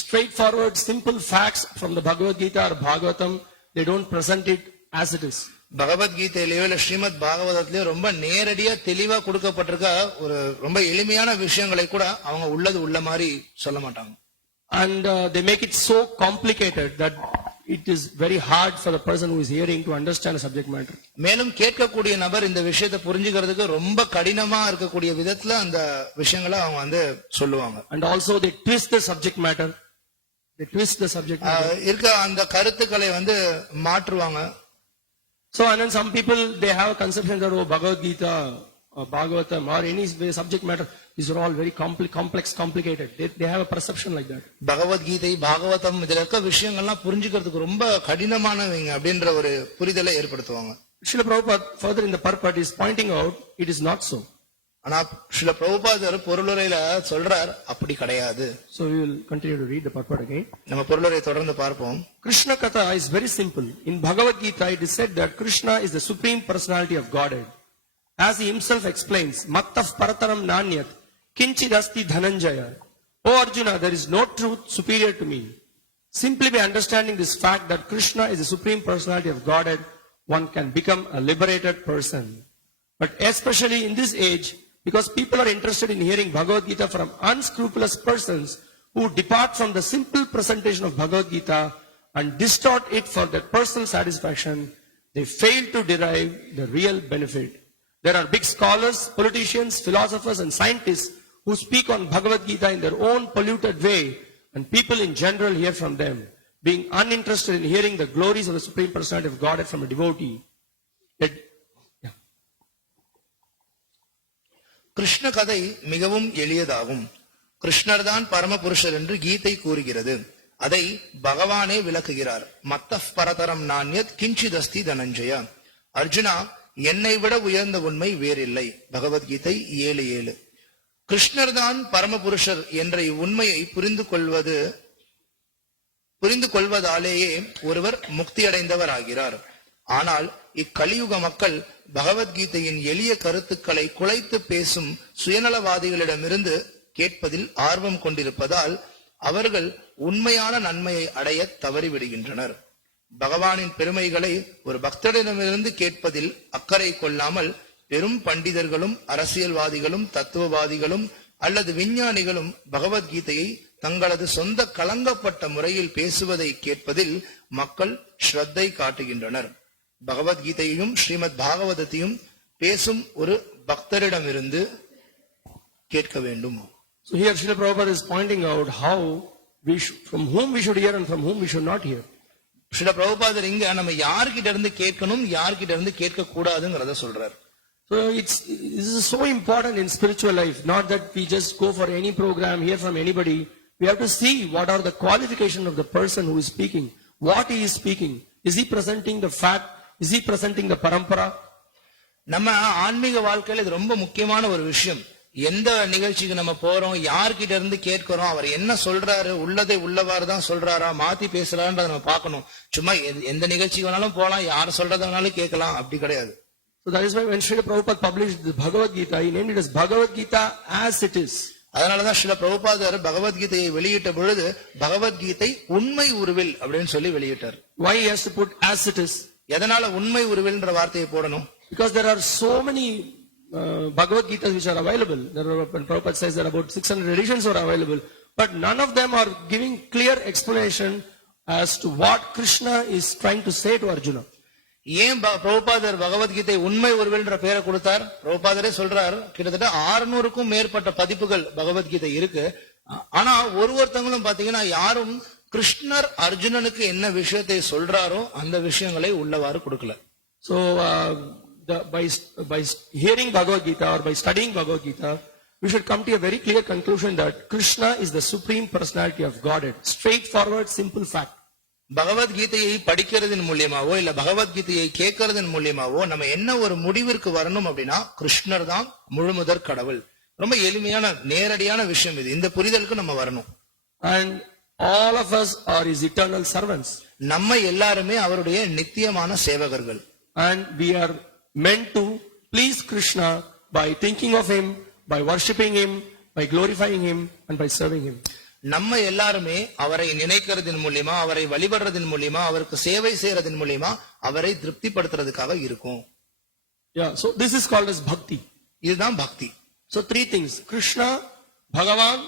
straightforward simple facts from the Bhagavad Gita or Bhagavatam, they don't present it as it is. பகவத்கீதையிலயோ இல்ல ஸ்ரீமத் பாகவதத்திலயோ ரொம்ப நேரடியா தெளிவா கொடுக்கப்பட்டிருக்க ஒரு ரொம்ப எளிமையான விஷயங்களை கூட அவங்க உள்ளது உள்ள மாதிரி சொல்ல மாட்டாங்க. And they make it so complicated that it is very hard for the person who is hearing to understand the subject matter. மேலும் கேட்கக்கூடிய நபர் இந்த விஷயத்தை புரிஞ்சுக்கிறதுக்கு ரொம்ப கடினமா இருக்கக்கூடிய விதத்துல அந்த விஷயங்களை அவங்க சொல்லுவாங்க. And also they twist the subject matter. இருக்க அந்த கருத்துக்களை மாற்றுவாங்க. So and then some people they have a conception that Bhagavad Gita or Bhagavatam or any subject matter, these are all very complex, complicated. They have a perception like that. Bhagavad கீதை பாகவதம் இதுல இருக்க விஷயங்கள்லாம் புரிஞ்சுக்கிறதுக்கு ரொம்ப கடினமானவங்க அப்படின்ற ஒரு புரிதலை ஏற்படுத்துவாங்க. Srila Prabhupada further in the purport is pointing out it is not so. ஆனா ஸ்ரீல பிரபுபாதர் பொருளுரையில சொல்றார் அப்படி கிடையாது. So we will continue to read the purport again. நம்ம பொருளுரை தொடர்ந்து பார்ப்போம். Krishna Katha is very simple. In Bhagavad Gita it is said that Krishna is the supreme personality of Godhead. As he himself explains, Mattaf Parataram Nanyat, Kinchid Asti Dhananjaya. O Arjuna, there is no truth superior to me. Simply by understanding this fact that Krishna is the supreme personality of Godhead, one can become a liberated person. But especially in this age, because people are interested in hearing Bhagavad Gita from unscrupulous persons who depart from the simple presentation of Bhagavad Gita and distort it for their personal satisfaction, they fail to derive the real benefit. There are big scholars, politicians, philosophers and scientists who speak on Bhagavad Gita in their own polluted way, and people in general hear from them, being uninterested in hearing the glories of the Supreme Personality of Godhead from a devotee. Krishna கதை மிகவும் எளியதாகும். கிருஷ்ணர் தான் பரமபுருஷர் என்று கீதை கூறுகிறது. அதை பகவானே விளக்குகிறார். மத்தஃ பரதரம் நான்யத் கிஞ்சிதஸ்தி தனஞ்சய. அர்ஜுனா, என்னை விட உயர்ந்த உண்மை வேறில்லை. பகவத்கீதை 7:7. கிருஷ்ணர் தான் பரமபுருஷர் என்ற இவ்வுண்மையை புரிந்து கொள்வதாலேயே ஒருவர் முக்தியடைந்தவர் ஆகிறார். ஆனால் இக்கலியுக மக்கள் பகவத்கீதையின் எளிய கருத்துக்களை குலைத்து பேசும் சுயநலவாதிகளிடமிருந்து கேட்பதில் ஆர்வம் கொண்டிருப்பதால் அவர்கள் உண்மையான நன்மையை அடைய தவறிவிடுகின்றனர். பகவானின் பெருமைகளை ஒரு பக்தரிடமிருந்து கேட்பதில் அக்கறை கொள்ளாமல் பெரும் பண்டிதர்களும் அரசியல்வாதிகளும் தத்துவவாதிகளும் அல்லது விஞ்ஞானிகளும் பகவத்கீதையை தங்களது சொந்த கலங்கப்பட்ட முறையில் பேசுவதை கேட்பதில் மக்கள் ஸ்ரத்தை காட்டுகின்றனர். பகவத்கீதையையும் ஸ்ரீமத் பாகவதத்தையும் பேசும் ஒரு பக்தரிடமிருந்து கேட்க வேண்டும். So here Srila Prabhupada is pointing out how from whom we should hear and from whom we should not hear. Srila பிரபுபாதர் இங்க நம்ம யார்கிட்ட இருந்து கேட்கணும், யார்கிட்ட இருந்து கேட்க கூடாதுங்கிறத சொல்றார். So this is so important in spiritual life, not that we just go for any program, hear from anybody. We have to see what are the qualifications of the person who is speaking, what he is speaking. Is he presenting the fact? Is he presenting the parampara? நம்ம ஆன்மீக வாழ்க்கையில இது ரொம்ப முக்கியமான ஒரு விஷயம். எந்த நிகழ்ச்சிக்கு நம்ம போறோம், யார்கிட்ட இருந்து கேட்கிறோம், அவர் என்ன சொல்றாரு, உள்ளதை உள்ளவாறு தான் சொல்றாரா, மாத்தி பேசுறாருன்றத நம்ம பார்க்கணும். சும்மா எந்த நிகழ்ச்சிக்கு வேணாலும் போலாம், யார் சொல்றத வேணாலும் கேட்கலாம், அப்படி கிடையாது. So that is why when Srila Prabhupada published the Bhagavad Gita, he named it as Bhagavad Gita as it is. அதனாலதான் ஸ்ரீல பிரபுபாதர் பகவத்கீதையை வெளியிட்ட பொழுது பகவத்கீதை உண்மை உருவில் அப்படின்னு சொல்லி வெளியிட்டார். Why he has to put as it is? எதனால உண்மை உருவில்ன்ற வார்த்தையை போடணும்? Because there are so many Bhagavad Gitas which are available. When Prabhupada says that about 600 editions are available, but none of them are giving clear explanation as to what Krishna is trying to say to Arjuna. ஏன் பிரபுபாதர் பகவத்கீதை உண்மை உருவில்ன்ற பெயரை கொடுத்தார்? பிரபுபாதரே சொல்றார், கிட்டத்தட்ட 600க்கும் மேற்பட்ட பதிப்புகள் பகவத்கீதை இருக்கு. ஆனா ஒருத்தங்களும் பாத்தீங்கன்னா யாரும் கிருஷ்ணர் அர்ஜுனனுக்கு என்ன விஷயத்தை சொல்றாரோ அந்த விஷயங்களை உள்ளவாறு கொடுக்கல. So by hearing Bhagavad Gita or by studying Bhagavad Gita, we should come to a very clear conclusion that Krishna is the supreme personality of Godhead. Straightforward, simple fact. பகவத்கீதையை படிக்கிறதன் மூலியமாவோ இல்ல பகவத்கீதையை கேட்கறதன் மூலியமாவோ நம்ம என்ன ஒரு முடிவிற்கு வரணும் அப்படின்னா கிருஷ்ணர் தான் முழுமுதற் கடவுள். ரொம்ப எளிமையான நேரடியான விஷயம் இது. இந்த புரிதலுக்கு நம்ம வரணும். And all of us are his eternal servants. நம்ம எல்லாருமே அவருடைய நித்தியமான சேவகர்கள். And we are meant to please Krishna by thinking of him, by worshipping him, by glorifying him and by serving him. நம்ம எல்லாருமே அவரை நினைக்கிறதன் மூலியமா, அவரை வழிபடுறதன் மூலியமா, அவருக்கு சேவை செய்யறதன் மூலியமா அவரை திருப்திப்படுத்துறதுக்காக இருக்கும். Yeah, so this is called as bhakti. இதுதான் பக்தி. So three things: Krishna, Bhagavan,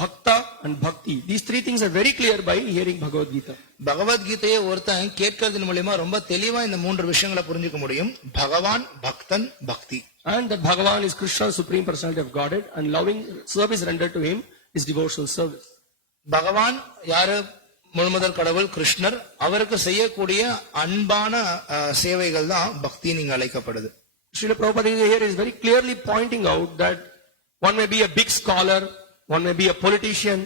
Bhakta and Bhakti. These three things are very clear by hearing Bhagavad Gita. பகவத்கீதையை ஒருத்தன் கேட்கறதன் மூலியமா ரொம்ப தெளிவா இந்த மூன்று விஷயங்களை புரிஞ்சுக்க முடியும். பகவான், பக்தன், பக்தி. And that Bhagavan is Krishna, supreme personality of Godhead, and loving service rendered to him is devotional service. பகவான் யாரு? முழுமுதல் கடவுள் கிருஷ்ணர். அவருக்கு செய்யக்கூடிய அன்பான சேவைகள் தான் பக்தி நீங்க அழைக்கப்படுது. Srila Prabhupada here is very clearly pointing out that one may be a big scholar, one may be a politician,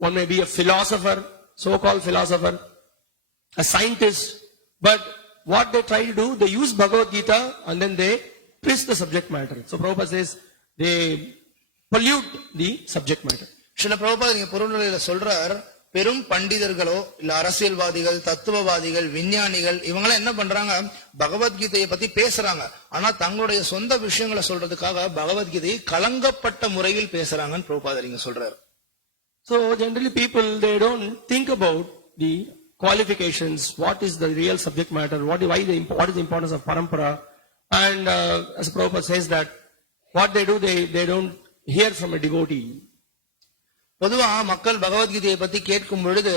one may be a philosopher, so-called philosopher, a scientist, but what they try to do, they use Bhagavad Gita and then they twist the subject matter. So Prabhupada says they pollute the subject matter. Srila பிரபுபாதர் இங்க பொருளுரையில சொல்றார், பெரும் பண்டிதர்களோ இல்ல அரசியல்வாதிகள், தத்துவவாதிகள், விஞ்ஞானிகள் இவங்கெல்லாம் என்ன பண்றாங்க, பகவத்கீதையை பத்தி பேசுறாங்க. ஆனா தங்களுடைய சொந்த விஷயங்களை சொல்றதுக்காக பகவத்கீதையை கலங்கப்பட்ட முறையில் பேசுறாங்கன்னு பிரபுபாதர் இங்க சொல்றாரு. So generally people, they don't think about the qualifications, what is the real subject matter, what is the importance of parampara, and as Prabhupada says that what they do, they don't hear from a devotee. பொதுவா மக்கள் பகவத்கீதையை பத்தி கேட்கும் பொழுது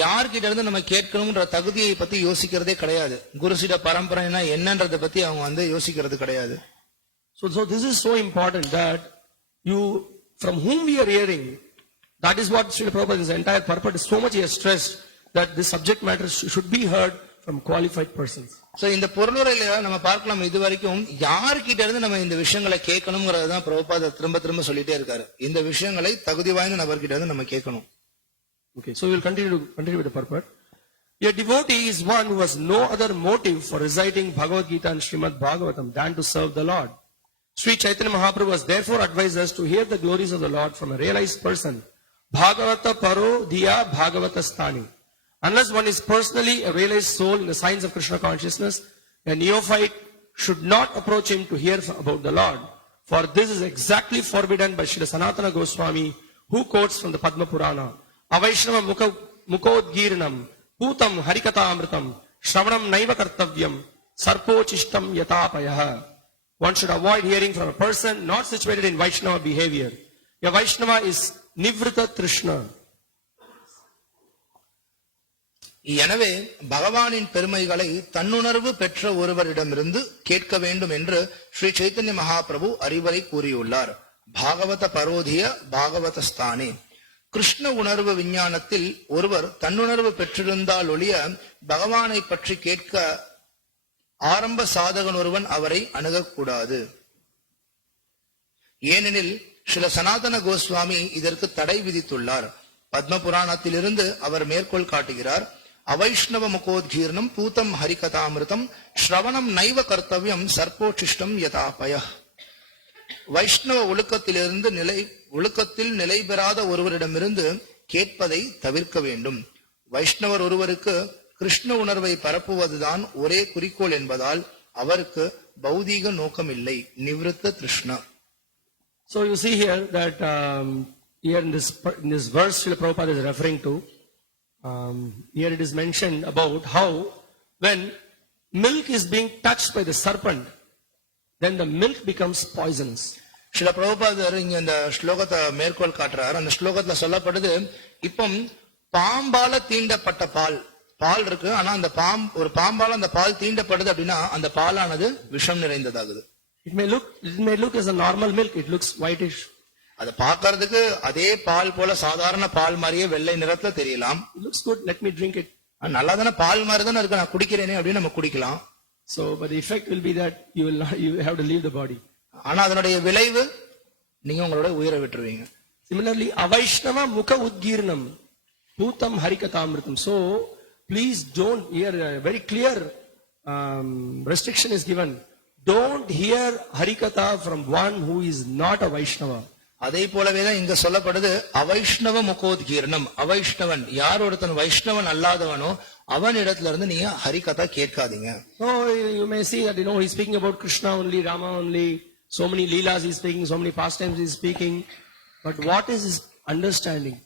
யார்கிட்ட இருந்து நம்ம கேட்கணும்ன்ற தகுதியை பத்தி யோசிக்கிறதே கிடையாது. குருசிட பரம்பரைனா என்னன்றதை பத்தி அவங்க யோசிக்கிறது கிடையாது. So this is so important that you, from whom we are hearing, that is what Srila Prabhupada, his entire purport is so much he has stressed that this subject matter should be heard from qualified persons. So இந்த பொருளுரையில நம்ம பார்க்கலாம், இது வரைக்கும் யார்கிட்ட இருந்து நம்ம இந்த விஷயங்களை கேட்கணும்ங்கறத தான் பிரபுபாத திரும்ப திரும்ப சொல்லிட்டே இருக்காரு. இந்த விஷயங்களை தகுதி வாய்ந்த நபர்கிட்ட இருந்து நம்ம கேட்கணும். Okay, so we will continue with the purport. A devotee is one who has no other motive for reciting Bhagavad Gita and Srimad Bhagavatam than to serve the Lord. Sri Chaitanya Mahaprabhu has therefore advised us to hear the glories of the Lord from a realized person. Bhagavata paro diya Bhagavata sthani. Unless one is personally a realized soul in the science of Krishna consciousness, a neophyte should not approach him to hear about the Lord. For this is exactly forbidden by Srila Sanatana Goswami, who quotes from the Padma Purana. Avaishnava mukodgirnam, putam harikata amritam, shravanam naiva kartavyam, sarpo chishtam yatapayah. One should avoid hearing from a person not situated in Vaishnava behavior. A Vaishnava is nivrita trishna. எனவே பகவானின் பெருமைகளை தன்னுணர்வு பெற்ற ஒருவரிடமிருந்து கேட்க வேண்டும் என்று ஸ்ரீ சைத்தன்ய மகாபிரபு அறிவுரை கூறியுள்ளார். பாகவத பரோதிய பாகவத ஸ்தானே. கிருஷ்ண உணர்வு விஞ்ஞானத்தில் ஒருவர் தன்னுணர்வு பெற்றிருந்தால் ஒழிய பகவானை பற்றி கேட்க ஆரம்ப சாதகன் ஒருவன் அவரை அணுகக்கூடாது. ஏனெனில் ஸ்ரீல சனாதன கோஸ்வாமி இதற்கு தடை விதித்துள்ளார். பத்ம புராணத்திலிருந்து அவர் மேற்கோள் காட்டுகிறார். அவைஷ்ணவ முகோத்கீர்ணம் பூதம் ஹரிகதாமிருதம் ஸ்ரவணம் நைவ கர்த்தவியம் சர்ப்போச்சிஷ்டம் யதாபய. வைஷ்ணவ ஒழுக்கத்தில் நிலை பெறாத ஒருவரிடமிருந்து கேட்பதை தவிர்க்க வேண்டும். வைஷ்ணவர் ஒருவருக்கு கிருஷ்ண உணர்வை பரப்புவதுதான் ஒரே குறிக்கோள் என்பதால் அவருக்கு பௌதீக நோக்கம் இல்லை, நிவிருத்த திருஷ்ணா. So you see here that here in this verse Srila Prabhupada is referring to, here it is mentioned about how when milk is being touched by the serpent, then the milk becomes poisonous. Srila பிரபுபாதர் இங்க இந்த ஸ்லோகத்தை மேற்கோள் காட்டுறார். அந்த ஸ்லோகத்துல சொல்லப்படுது, இப்போ பாம்பால தீண்டப்பட்ட பால் இருக்கு, ஆனா அந்த ஒரு பாம்பால அந்த பால் தீண்டப்படுது அப்படின்னா அந்த பாலானது விஷம் நிறைந்ததாகுது. It may look as a normal milk, it looks whitish. அது பார்க்கிறதுக்கு அதே பால் போல சாதாரண பால் மாதிரியே வெள்ளை நிறத்துல தெரியலாம். It looks good, let me drink it. நல்லா தானே பால் மாதிரி தானே இருக்கு, நான் குடிக்கிறேனே அப்படின்னு நம்ம குடிக்கலாம். So but the effect will be that you have to leave the body. ஆனா அதனுடைய விளைவு நீங்க உங்களோட உயிரை விட்டுருவீங்க. Similarly, avaishnava mukha udgirnam putam harikatamritam. So please don't hear, very clear restriction is given. Don't hear harikatha from one who is not a Vaishnava. அதே போலவேதான் இங்க சொல்லப்படுது, அவைஷ்ணவ முகோத்கீர்ணம். அவைஷ்ணவன் யார் ஒருத்தன் வைஷ்ணவன் அல்லாதவனோ அவன் இடத்துல இருந்து நீங்க ஹரிகதா கேட்காதீங்க. So you may see that he's speaking about Krishna only, Rama only, so many leelas he's speaking, so many pastimes he's speaking, but what is his understanding?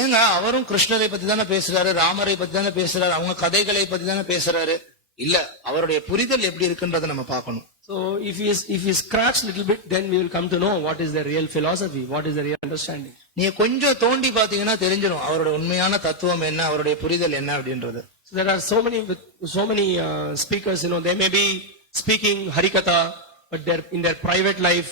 ஏங்க அவரும் கிருஷ்ணரை பத்தி தானே பேசுறாரு, ராமரை பத்தி தானே பேசுறாரு, அவங்க கதைகளை பத்தி தானே பேசுறாரு. இல்ல, அவருடைய புரிதல் எப்படி இருக்குன்றத நம்ம பார்க்கணும். So if he scratch little bit, then we will come to know what is the real philosophy, what is the real understanding. நீங்க கொஞ்சம் தோண்டி பாத்தீங்கன்னா தெரிஞ்சிடும் அவருடைய உண்மையான தத்துவம் என்ன, அவருடைய புரிதல் என்ன அப்படின்றது. So there are so many speakers, they may be speaking harikatha, but in their private life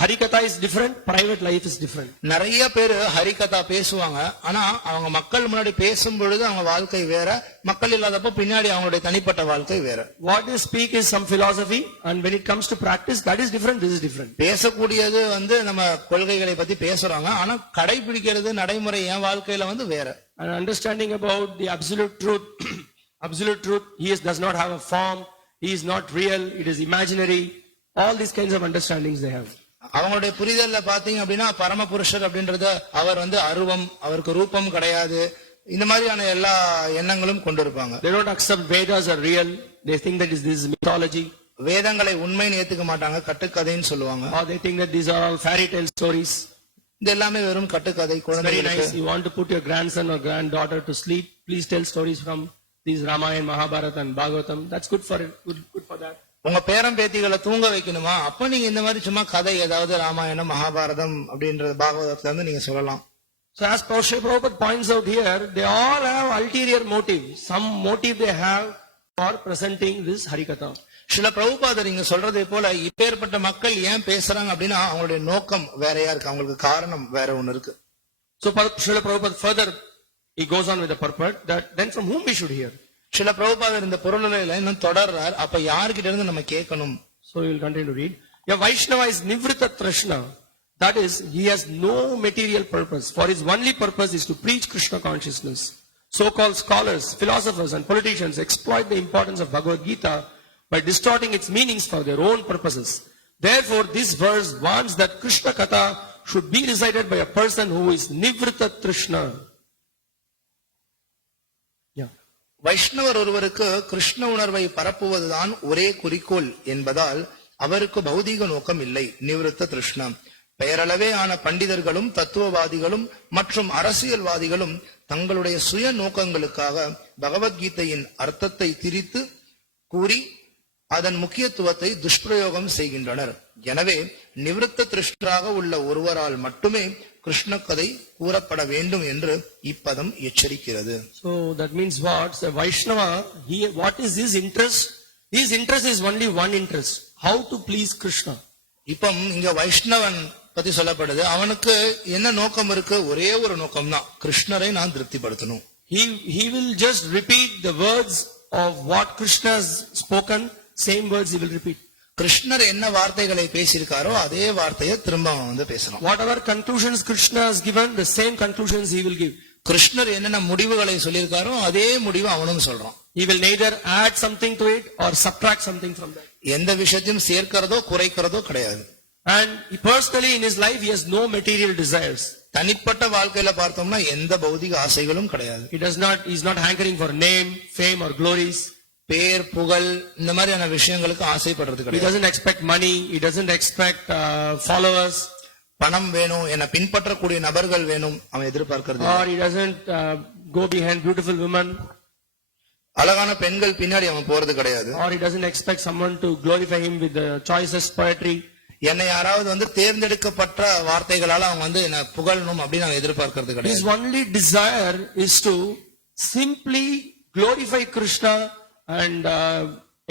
harikatha is different, private life is different. நிறைய பேர் ஹரிகதா பேசுவாங்க, ஆனா அவங்க மக்கள் முன்னாடி பேசும் பொழுது அவங்க வாழ்க்கை வேற, மக்கள் இல்லாதப்ப பின்னாடி அவங்களுடைய தனிப்பட்ட வாழ்க்கை வேற. What they speak is some philosophy, and when it comes to practice, that is different, this is different. பேசக்கூடியது நம்ம கொள்கைகளை பத்தி பேசுறாங்க, ஆனா கடைபிடிக்கிறது நடைமுறை என் வாழ்க்கையில வேற. And understanding about the absolute truth, he does not have a form, he is not real, it is imaginary, all these kinds of understandings they have. அவங்களுடைய புரிதல்ல பாத்தீங்க அப்படின்னா பரமபுருஷர் அப்படின்றத அவர் அருவம், அவருக்கு ரூபம் கிடையாது, இந்த மாதிரியான எல்லா எண்ணங்களும் கொண்டிருப்பாங்க. They don't accept Vedas are real, they think that this is mythology. வேதங்களை உண்மைன்னு ஏத்துக்க மாட்டாங்க, கட்டுக்கதைன்னு சொல்லுவாங்க. Or they think that these are all fairy tale stories. இது எல்லாமே வெறும் கட்டுக்கதை Very குழந்தைகளுக்கு nice. You want to put your grandson or granddaughter to sleep, please tell stories from these Ramayana, Mahabharata and Bhagavatam. That's good for it. Good for that. உங்க பேரன் பேத்திகளை தூங்க வைக்கணுமா அப்ப நீங்க இந்த மாதிரி சும்மா கதை ஏதாவது ராமாயணம் மகாபாரதம் அப்படின்ற பாகவதத்துல இருந்து நீங்க சொல்லலாம். So as Srila Prabhupada points out here, they all have ulterior motive. Some motive they have for presenting this Harikatha. சில பிரபுபாதர் இங்க சொல்றதை போல இப்பேற்பட்ட மக்கள் ஏன் பேசுறாங்க அப்படின்னா அவங்களுடைய நோக்கம் வேறையா இருக்கு, அவங்களுக்கு காரணம் வேற ஒண்ணு இருக்கு. So Srila Prabhupada further, he goes on with the purport that then from whom we should hear. சில பிரபுபாதர் இந்த பொருளில இன்னும் தொடர்றார், அப்ப யார்கிட்ட இருந்து நம்ம கேட்கணும். So we will continue to read. A Vaishnava is Nivrita Trishna. That is, he has no material purpose. For his only purpose is to preach Krishna consciousness. So-called scholars, philosophers and politicians exploit the importance of Bhagavad Gita by distorting its meanings for their own purposes. Therefore, this verse warns that Krishna Katha should be recited by a person who is Nivrita Trishna. Yeah. வைஷ்ணவர் ஒருவருக்கு கிருஷ்ண உணர்வை பரப்புவதுதான் ஒரே குறிக்கோள் என்பதால் அவருக்கு பௌதீக நோக்கம் இல்லை, நிவிருத்த திருஷ்ணா. பெயரளவே ஆன பண்டிதர்களும் தத்துவவாதிகளும் மற்றும் அரசியல்வாதிகளும் தங்களுடைய சுய நோக்கங்களுக்காக பகவத்கீதையின் அர்த்தத்தை திரித்து கூறி அதன் முக்கியத்துவத்தை துஷ்பிரயோகம் செய்கின்றனர். எனவே நிவிருத்த திருஷ்டராக உள்ள ஒருவரால் மட்டுமே கிருஷ்ண கதை கூறப்பட வேண்டும் என்று இப்பதம் எச்சரிக்கிறது. So that means what? So Vaishnava, what is his interest? His interest is only one interest. How to please Krishna. இப்ப இங்க வைஷ்ணவன் பத்தி சொல்லப்படுது, அவனுக்கு என்ன நோக்கம் இருக்கு? ஒரே ஒரு நோக்கம் தான், கிருஷ்ணரை நான் திருப்திப்படுத்தணும். He will just repeat the words of what Krishna has spoken, same words he will repeat. கிருஷ்ணர் என்ன வார்த்தைகளை பேசியிருக்காரோ அதே வார்த்தையை திரும்ப வந்து பேசணும். Whatever conclusions Krishna has given, the same conclusions he will give. கிருஷ்ணர் என்னென்ன முடிவுகளை சொல்லியிருக்காரோ அதே முடிவு அவனும் சொல்றான். He will neither add something to it or subtract something from that. எந்த விஷயத்தையும் சேர்க்கிறதோ குறைக்கிறதோ கிடையாது. And personally in his life he has no material desires. தனிப்பட்ட வாழ்க்கையில பார்த்தோம்னா எந்த பௌதிக ஆசைகளும் கிடையாது. He is not hankering for name, fame or glories. பேர் புகழ் இந்த மாதிரியான விஷயங்களுக்கு ஆசைப்படுறது He கிடையாது. doesn't expect money, he doesn't expect followers. பணம் வேணும், என்னை பின்பற்றக்கூடிய நபர்கள் வேணும், அவன் எதிர்பார்க்கிறது. Or he doesn't go behind beautiful women. அழகான பெண்கள் பின்னாடி அவன் போறது கிடையாது. Or he doesn't expect someone to glorify him with the choicest poetry. என்னை யாராவது வந்து தேர்ந்தெடுக்கப்பட்ட வார்த்தைகளால அவன் வந்து என்ன புகழணும் அப்படின்னு அவன் எதிர்பார்க்கிறது His கிடையாது. only desire is to simply glorify Krishna and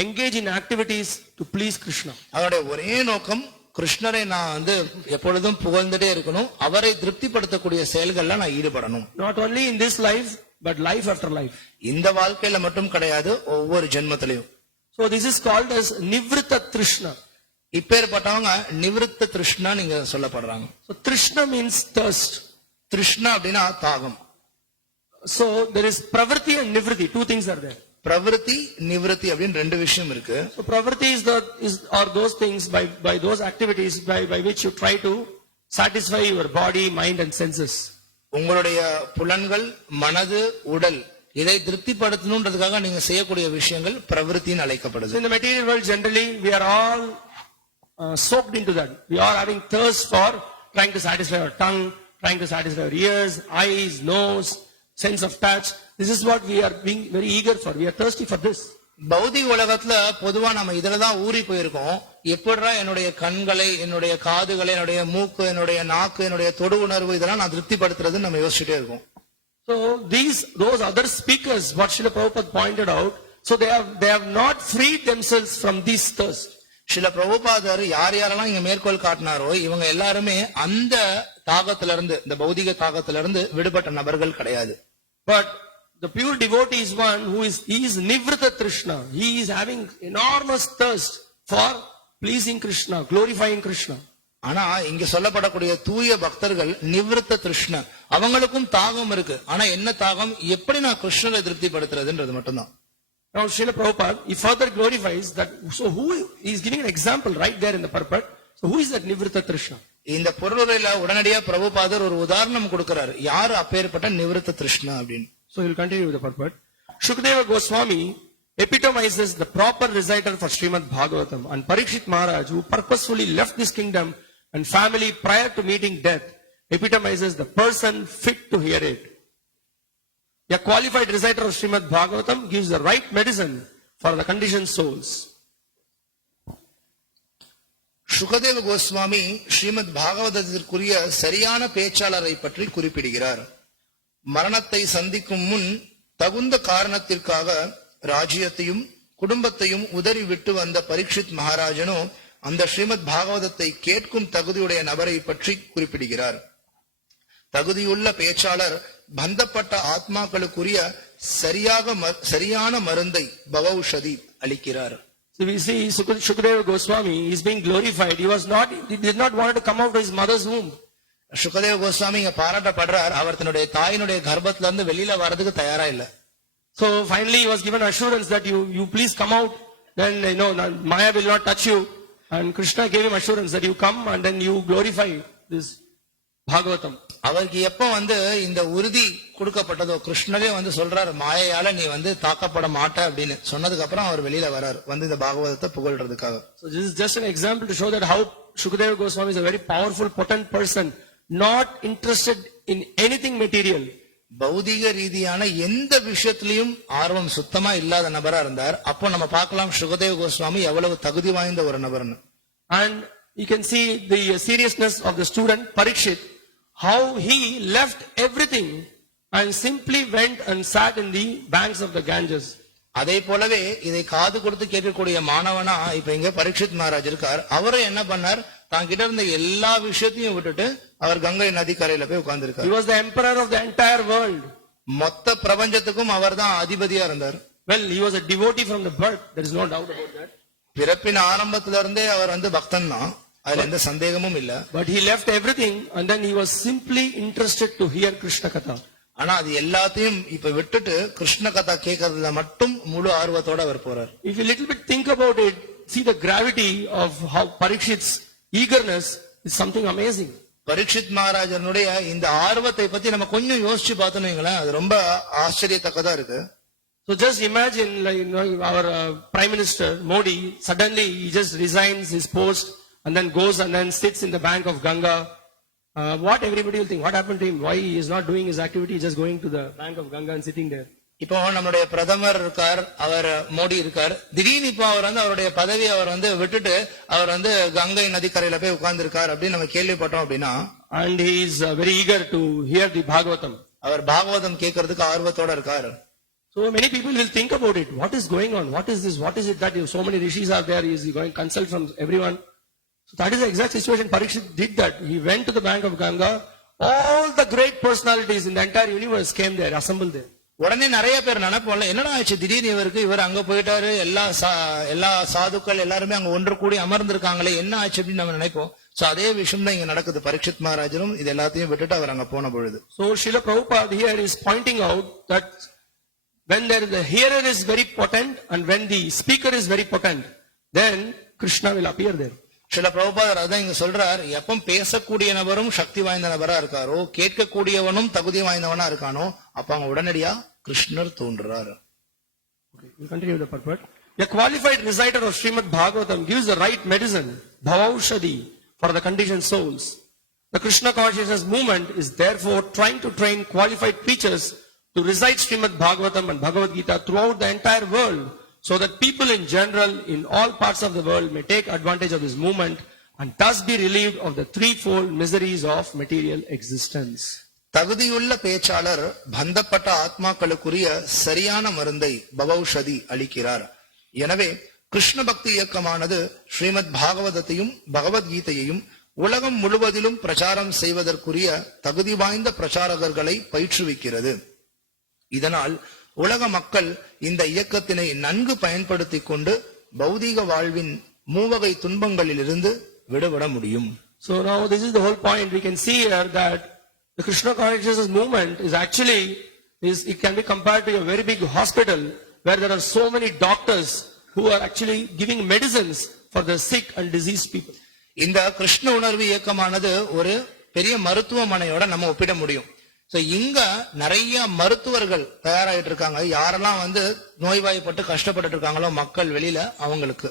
engage in activities to please Krishna. அவருடைய ஒரே நோக்கம் கிருஷ்ணரை நான் வந்து எப்பொழுதும் புகழ்ந்துட்டே இருக்கணும், அவரை திருப்திப்படுத்தக்கூடிய செயல்கள்ல நான் ஈடுபடணும். Not only in this life, but life after life. இந்த வாழ்க்கையில மட்டும் கிடையாது, ஒவ்வொரு ஜென்மத்திலையும். So this is called as Nivrita Trishna. இப்பேற்பட்டவங்க நிவிருத்த திருஷ்ணா நீங்க சொல்லப்படுறாங்க. So Trishna means thirst. திருஷ்ணா அப்படின்னா தாகம். So there is Pravrti and Nivritti, two things are there. பிரவிருத்தி நிவிருத்தி அப்படின்னு ரெண்டு விஷயம் இருக்கு. So Pravrti are those things by those activities by which you try to satisfy your body, mind and senses. உங்களுடைய புலன்கள், மனது, உடல் இதை திருப்திப்படுத்தணுன்றதுக்காக நீங்க செய்யக்கூடிய விஷயங்கள் பிரவிருத்தின்னு அழைக்கப்படுது. So in the material world generally we are all soaked into that. We are having thirst for trying to satisfy our tongue, trying to satisfy our ears, eyes, nose, sense of touch. This is what we are being very eager for. We are thirsty for this. பௌதிக உலகத்துல பொதுவா நம்ம இதுலதான் ஊறி போயிருக்கோம். எப்படிடா என்னுடைய கண்களை, என்னுடைய காதுகளை, என்னுடைய மூக்கு, என்னுடைய நாக்கு, என்னுடைய தொடு உணர்வு இதெல்லாம் நான் திருப்திப்படுத்துறதுன்னு நம்ம யோசிச்சுட்டே இருக்கோம். So those other speakers, what Srila Prabhupada pointed out, so they have not freed themselves from this thirst. சில பிரபுபாதர் யார் யாரெல்லாம் இங்க மேற்கோள் காட்டினாரோ இவங்க எல்லாருமே அந்த தாகத்திலிருந்து, இந்த பௌதிக தாகத்திலிருந்து விடுபட்ட நபர்கள் கிடையாது. But the pure devotee is one who is Nivrita Trishna. He is having enormous thirst for pleasing Krishna, glorifying Krishna. ஆனா இங்க சொல்லப்படக்கூடிய தூய பக்தர்கள் நிவிருத்த திருஷ்ண, அவங்களுக்கும் தாகம் இருக்கு. ஆனா என்ன தாகம்? எப்படி நான் கிருஷ்ணரை திருப்திப்படுத்துறதுன்றது மட்டும்தான். Now Srila Prabhupada, he further glorifies that. So who is giving an example right there in the purport. So who is that Nivrita Trishna? இந்த பொருளுரையில உடனடியா பிரபுபாதர் ஒரு உதாரணம் கொடுக்கிறார், யாரு அப்பேற்பட்ட நிவிருத்த திருஷ்ணா அப்படின்னு. So he will continue with the purport. Shukadeva Goswami epitomizes the proper reciter for Srimad Bhagavatam, and Parikshit Maharaj, who purposefully left this kingdom and family prior to meeting death, epitomizes the person fit to hear it. A qualified reciter of Srimad Bhagavatam gives the right medicine for the conditioned souls. Sukadeva கோஸ்வாமி ஸ்ரீமத் பாகவதத்திற்குரிய சரியான பேச்சாளரை பற்றி குறிப்பிடுகிறார். மரணத்தை சந்திக்கும் முன் தகுந்த காரணத்திற்காக ராஜ்யத்தையும் குடும்பத்தையும் உதறி விட்டு வந்த பரீட்சித் மகாராஜனோ அந்த ஸ்ரீமத் பாகவதத்தை கேட்கும் தகுதியுடைய நபரை பற்றி குறிப்பிடுகிறார். தகுதியுள்ள பேச்சாளர் பந்தப்பட்ட ஆத்மாக்களுக்குரிய சரியான மருந்தை பவௌஷதி அளிக்கிறார். So we see Shukadeva Goswami is being glorified. He did not want to come out of his mother's womb. Sukadeva கோஸ்வாமி இங்க பாராட்டப்படுறார். அவர் தன்னுடைய தாயினுடைய கர்ப்பத்துல இருந்து வெளியில வர்றதுக்கு தயாரா இல்ல. So finally he was given assurance that you please come out, then Maya will not touch you, and Krishna gave him assurance that you come and then you glorify this Bhagavatam. அவருக்கு எப்ப இந்த உறுதி கொடுக்கப்பட்டதோ கிருஷ்ணரே சொல்றாரு மாயையால நீ தாக்கப்பட மாட்ட அப்படின்னு சொன்னதுக்கு அப்புறம் அவர் வெளியில வரார் இந்த பாகவதத்தை புகழ்றதுக்காக. So this is just an example to show that how Shukadeva Goswami is a very powerful, potent person, not interested in anything material. பௌதிக ரீதியான எந்த விஷயத்திலையும் ஆர்வம் சுத்தமா இல்லாத நபரா இருந்தார். அப்போ நம்ம பார்க்கலாம் சுகதேவ கோஸ்வாமி எவ்வளவு தகுதி வாய்ந்த ஒரு நபர்னு. And you can see the seriousness of the student Parikshit, how he left everything and simply went and sat in the banks of the Ganges. அதே போலவே இதை காது கொடுத்து கேட்கக்கூடிய மாணவனா இப்ப இங்க பரீட்சித் மகாராஜ் இருக்கார். அவரை என்ன பண்ணார், தான் கிட்ட இருந்த எல்லா விஷயத்தையும் விட்டுட்டு அவர் கங்கை நதி கரையில போய் உட்கார்ந்திருக்கார். He was the emperor of the entire world. மொத்த பிரபஞ்சத்துக்கும் அவர்தான் அதிபதியா இருந்தார். Well, he was a devotee from the birth, there is no doubt about that. பிறப்பின் ஆரம்பத்துல இருந்தே அவர் பக்தன் தான், அதுல எந்த சந்தேகமும் இல்ல. But he left everything and then he was simply interested to hear Krishna Katha. ஆனா அது எல்லாத்தையும் இப்ப விட்டுட்டு கிருஷ்ண கதா கேட்கறதுல மட்டும் முழு ஆர்வத்தோட அவர் போறார். If you little bit think about it, see the gravity of how Parikshit's eagerness is something amazing. Parikshit மகாராஜனுடைய இந்த ஆர்வத்தை பத்தி நம்ம கொஞ்சம் யோசிச்சு பார்த்தோம்னா அது ரொம்ப ஆச்சரியத்தக்கதா இருக்கு. So just imagine our Prime Minister Modi, suddenly he just resigns his post and then goes and then sits in the bank of Ganga. What everybody will think, what happened to him? Why he is not doing his activity, just going to the bank of Ganga and sitting there? இப்போ நம்மளுடைய பிரதமர் இருக்கார், அவர் மோடி இருக்கார். திடீர்னு இப்போ அவர் அவருடைய பதவி அவர் விட்டுட்டு அவர் கங்கை நதிக்கரையில போய் உட்கார்ந்து இருக்கார் அப்படின்னு நம்ம கேள்விப்பட்டோம் அப்படின்னா, and he is very eager to hear the Bhagavatam. அவர் பாகவதம் கேட்கறதுக்கு ஆர்வத்தோட இருக்கார். So many people will think about it. What is going on? What is this? What is it that so many rishis are there? Is he going to consult from everyone? So that is the exact situation. Parikshit did that. He went to the bank of Ganga. All the great personalities in the entire universe came there, assembled there. உடனே நிறைய பேர் நினைப்போம்ல, என்னடா ஆச்சு திடீர்னு இவர் அங்க போயிட்டாரு, எல்லா சாதுக்கள் எல்லாருமே அங்க ஒன்று கூடி அமர்ந்திருக்காங்களே, என்ன ஆச்சு அப்படின்னு நம்ம நினைப்போம். சோ அதே விஷயம் தான் இங்க நடக்குது. பரீட்சித் மகாராஜரும் இது எல்லாத்தையும் விட்டுட்டு அவர் அங்க போன பொழுது. So Srila Prabhupada here is pointing out that when the hearer is very potent and when the speaker is very potent, then Krishna will appear there. சில பிரபுபாதர் அதான் இங்க சொல்றார், எப்ப பேசக்கூடிய நபரும் சக்தி வாய்ந்த நபரா இருக்காரோ, கேட்கக்கூடியவனும் தகுதி வாய்ந்தவனா இருக்கானோ, அப்ப அங்க உடனடியா கிருஷ்ணர் தோன்றுறார். Okay, we'll continue the purport. A qualified reciter of Srimad Bhagavatam gives the right medicine, bhavaushadi, for the conditioned souls. The Krishna consciousness movement is therefore trying to train qualified preachers to recite Srimad Bhagavatam and Bhagavad Gita throughout the entire world, so that people in general in all parts of the world may take advantage of this movement and thus be relieved of the threefold miseries of material existence. தகுதியுள்ள பேச்சாளர் பந்தப்பட்ட ஆத்மாக்களுக்குரிய சரியான மருந்தை பவௌஷதி அளிக்கிறார். எனவே கிருஷ்ண பக்தி இயக்கமானது ஸ்ரீமத் பாகவதத்தையும் பகவத்கீதையையும் உலகம் முழுவதிலும் பிரச்சாரம் செய்வதற்குரிய தகுதி வாய்ந்த பிரச்சாரகர்களை பயிற்றுவிக்கிறது. இதனால் உலக மக்கள் இந்த இயக்கத்தினை நன்கு பயன்படுத்திக் கொண்டு பௌதீக வாழ்வின் மூவகை துன்பங்களில் இருந்து விடுபட முடியும். So now this is the whole point. We can see here that the Krishna consciousness movement is actually it can be compared to a very big hospital where there are so many doctors who are actually giving medicines for the sick and diseased people. இந்த கிருஷ்ண உணர்வு இயக்கமானது ஒரு பெரிய மருத்துவமனையோட நம்ம ஒப்பிட முடியும். சோ இங்க நிறைய மருத்துவர்கள் தயாராகிட்டு இருக்காங்க. யாரெல்லாம் நோய்வாய்ப்பட்டு கஷ்டப்பட்டு இருக்காங்களோ மக்கள் வெளியில அவங்களுக்கு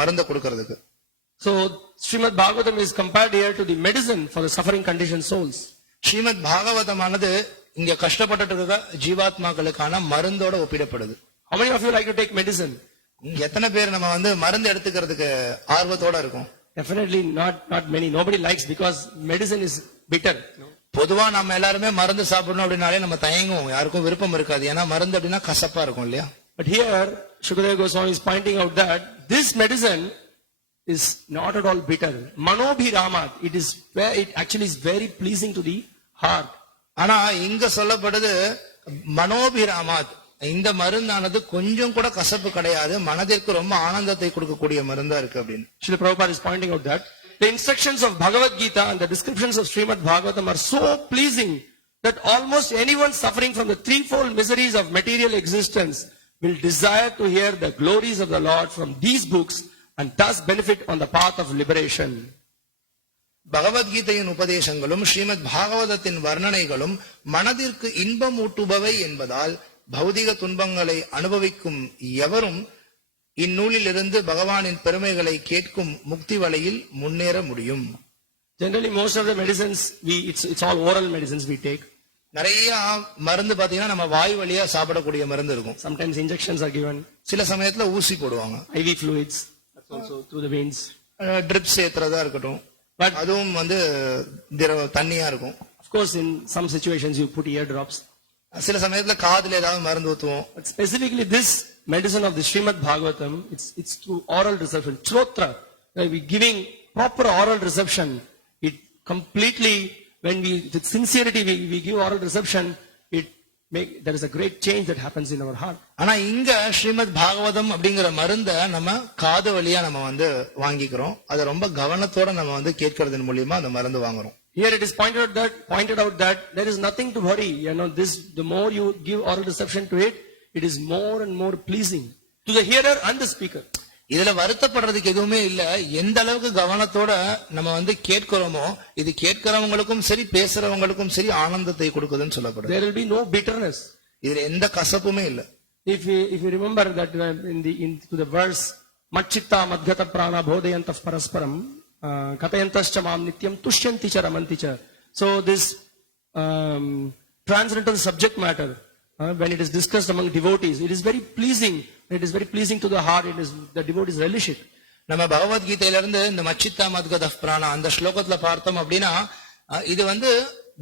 மருந்து கொடுக்கிறதுக்கு. So Srimad Bhagavatam is compared here to the medicine for the suffering conditioned souls. Srimad பாகவதமானது இங்க கஷ்டப்பட்டு இருக்க ஜீவாத்மாக்களுக்கான மருந்தோட ஒப்பிடப்படுது. How many of you like to take medicine? எத்தனை பேர் நம்ம மருந்து எடுத்துக்கிறதுக்கு ஆர்வத்தோட இருக்கும்? Definitely not many. Nobody likes because medicine is bitter. பொதுவா நம்ம எல்லாருமே மருந்து சாப்பிடணும் அப்படின்னாலே நம்ம தயங்குவோம், யாருக்கும் விருப்பம் இருக்காது. ஏன்னா மருந்து அப்படின்னா கசப்பா இருக்கும் இல்லையா? But here, Shukadeva Goswami is pointing out that this medicine is not at all bitter. Manobhiramat, it actually is very pleasing to the heart. ஆனா இங்க சொல்லப்படுது மனோபிராமாத், இந்த மருந்தானது கொஞ்சம் கூட கசப்பு கிடையாது, மனதிற்கு ரொம்ப ஆனந்தத்தை கொடுக்கக்கூடிய மருந்தா இருக்கு அப்படின்னு. Srila Prabhupada is pointing out that the instructions of Bhagavad Gita and the descriptions of Srimad Bhagavatam are so pleasing that almost anyone suffering from the threefold miseries of material existence will desire to hear the glories of the Lord from these books and thus benefit on the path of liberation. பகவத்கீதையின் உபதேசங்களும் ஸ்ரீமத் பாகவதத்தின் வர்ணனைகளும் மனதிற்கு இன்பம் ஊட்டுபவை என்பதால் பௌதிக துன்பங்களை அனுபவிக்கும் எவரும் இந்நூலில் இருந்து பகவானின் பெருமைகளை கேட்கும் முக்தி வழியில் முன்னேற முடியும். Generally most of the medicines it's all oral medicines we take. நிறைய மருந்து பாத்தீங்கன்னா நம்ம வாய் வழியா சாப்பிடக்கூடிய மருந்து இருக்கும். Sometimes injections are given. சில சமயத்துல ஊசி போடுவாங்க. IV fluids, that's also through the veins. Drips ஏத்துறதா இருக்கட்டும், But அதுவும் தண்ணியா இருக்கும். of course in some situations you put ear drops. சில சமயத்துல காதுல ஏதாவது மருந்து ஊத்துவோம். But specifically this medicine of the Srimad Bhagavatam, it's through oral reception. Shrotra, we giving proper oral reception. It completely, when we with sincerity we give oral reception, there is a great change that happens in our heart. ஆனா இங்க ஸ்ரீமத் பாகவதம் அப்படிங்கிற மருந்த நம்ம காது வழியா நம்ம வாங்கிக்கிறோம். அதை ரொம்ப கவனத்தோட நம்ம கேட்கறதன் மூலியமா அந்த மருந்து வாங்குறோம். Here it is pointed out that there is nothing to worry. The more you give oral reception to it, it is more and more pleasing to the hearer and the speaker. இதுல வருத்தப்படுறதுக்கு எதுவுமே இல்ல. எந்த அளவுக்கு கவனத்தோட நம்ம கேட்கிறோமோ இது கேட்கிறவங்களுக்கும் சரி பேசுறவங்களுக்கும் சரி ஆனந்தத்தை கொடுக்குதுன்னு சொல்லப்படுது. There will be no bitterness. இதுல எந்த கசப்புமே இல்ல. If you remember that to the verse Machitta Madgata Prana Bodhayantah Parasparam Katayantascha Mam Nityam Tushyanti Cha Ramanti Cha. So this transcendental subject matter, when it is discussed among devotees, it is very pleasing. It is very pleasing to the heart. The devotees relish it. நம்ம பகவத்கீதையில இருந்து இந்த மச்சித்தா மத்கத பிராணா அந்த ஸ்லோகத்துல பார்த்தோம் அப்படின்னா இது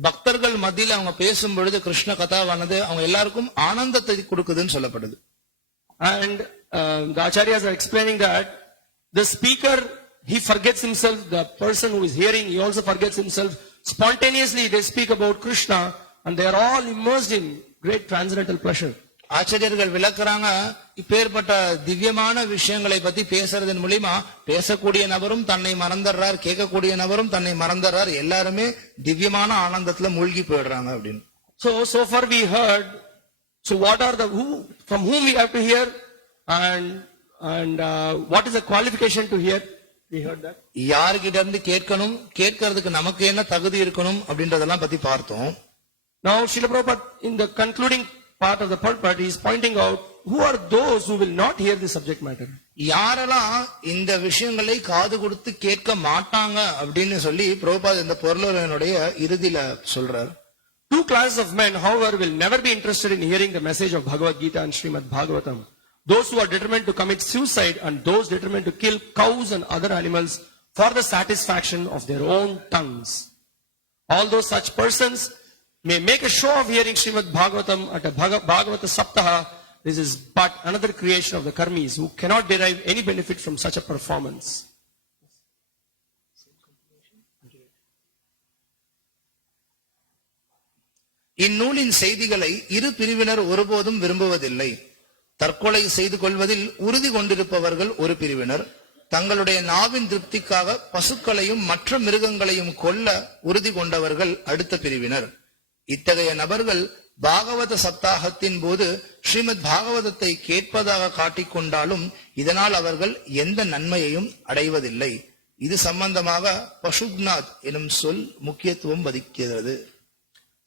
பக்தர்கள் மத்தியில அவங்க பேசும் பொழுது கிருஷ்ண கதாவானது அவங்க எல்லாருக்கும் ஆனந்தத்தை கொடுக்குதுன்னு சொல்லப்படுது. And the acharyas are explaining that the speaker, he forgets himself. The person who is hearing, he also forgets himself. Spontaneously they speak about Krishna and they are all immersed in great transcendental pleasure. ஆச்சரியர்கள் விளக்குறாங்க, இப்பேற்பட்ட திவ்யமான விஷயங்களை பத்தி பேசுறதன் மூலியமா பேசக்கூடிய நபரும் தன்னை மறந்துடுறார், கேட்கக்கூடிய நபரும் தன்னை மறந்துடுறார், எல்லாருமே திவ்யமான ஆனந்தத்துல மூழ்கி போயிடுறாங்க அப்படின்னு. So far we heard. So what are from whom we have to hear and what is the qualification to hear? We heard that. யார்கிட்ட இருந்து கேட்கணும், கேட்கறதுக்கு நமக்கு என்ன தகுதி இருக்கணும் அப்படின்றதெல்லாம் பத்தி பார்த்தோம். Now Srila Prabhupada in the concluding part of the purport, he is pointing out who are those who will not hear the subject matter. யாரெல்லாம் இந்த விஷயங்களை காது கொடுத்து கேட்க மாட்டாங்க அப்படின்னு சொல்லி பிரபுபாத் இந்த பொருளுரையினுடைய இறுதியில சொல்றார். Two classes of men, however, will never be interested in hearing the message of Bhagavad Gita and Srimad Bhagavatam. Those who are determined to commit suicide and those determined to kill cows and other animals for the satisfaction of their own tongues. Although such persons may make a show of hearing Srimad Bhagavatam at a Bhagavata Saptaha, this is but another creation of the karmis who cannot derive any benefit from such a performance. இந்நூலின் செய்திகளை இரு பிரிவினர் ஒருபோதும் விரும்புவதில்லை. தற்கொலை செய்து கொள்வதில் உறுதி கொண்டிருப்பவர்கள் ஒரு பிரிவினர், தங்களுடைய நாவின் திருப்திக்காக பசுக்களையும் மற்ற மிருகங்களையும் கொல்ல உறுதி கொண்டவர்கள் அடுத்த பிரிவினர். இத்தகைய நபர்கள் பாகவத சப்தாகத்தின் போது ஸ்ரீமத் பாகவதத்தை கேட்பதாக காட்டிக்கொண்டாலும் இதனால் அவர்கள் எந்த நன்மையையும் அடைவதில்லை. இது சம்பந்தமாக பசுக்நாத் எனும் சொல் முக்கியத்துவம் வகிக்கிறது.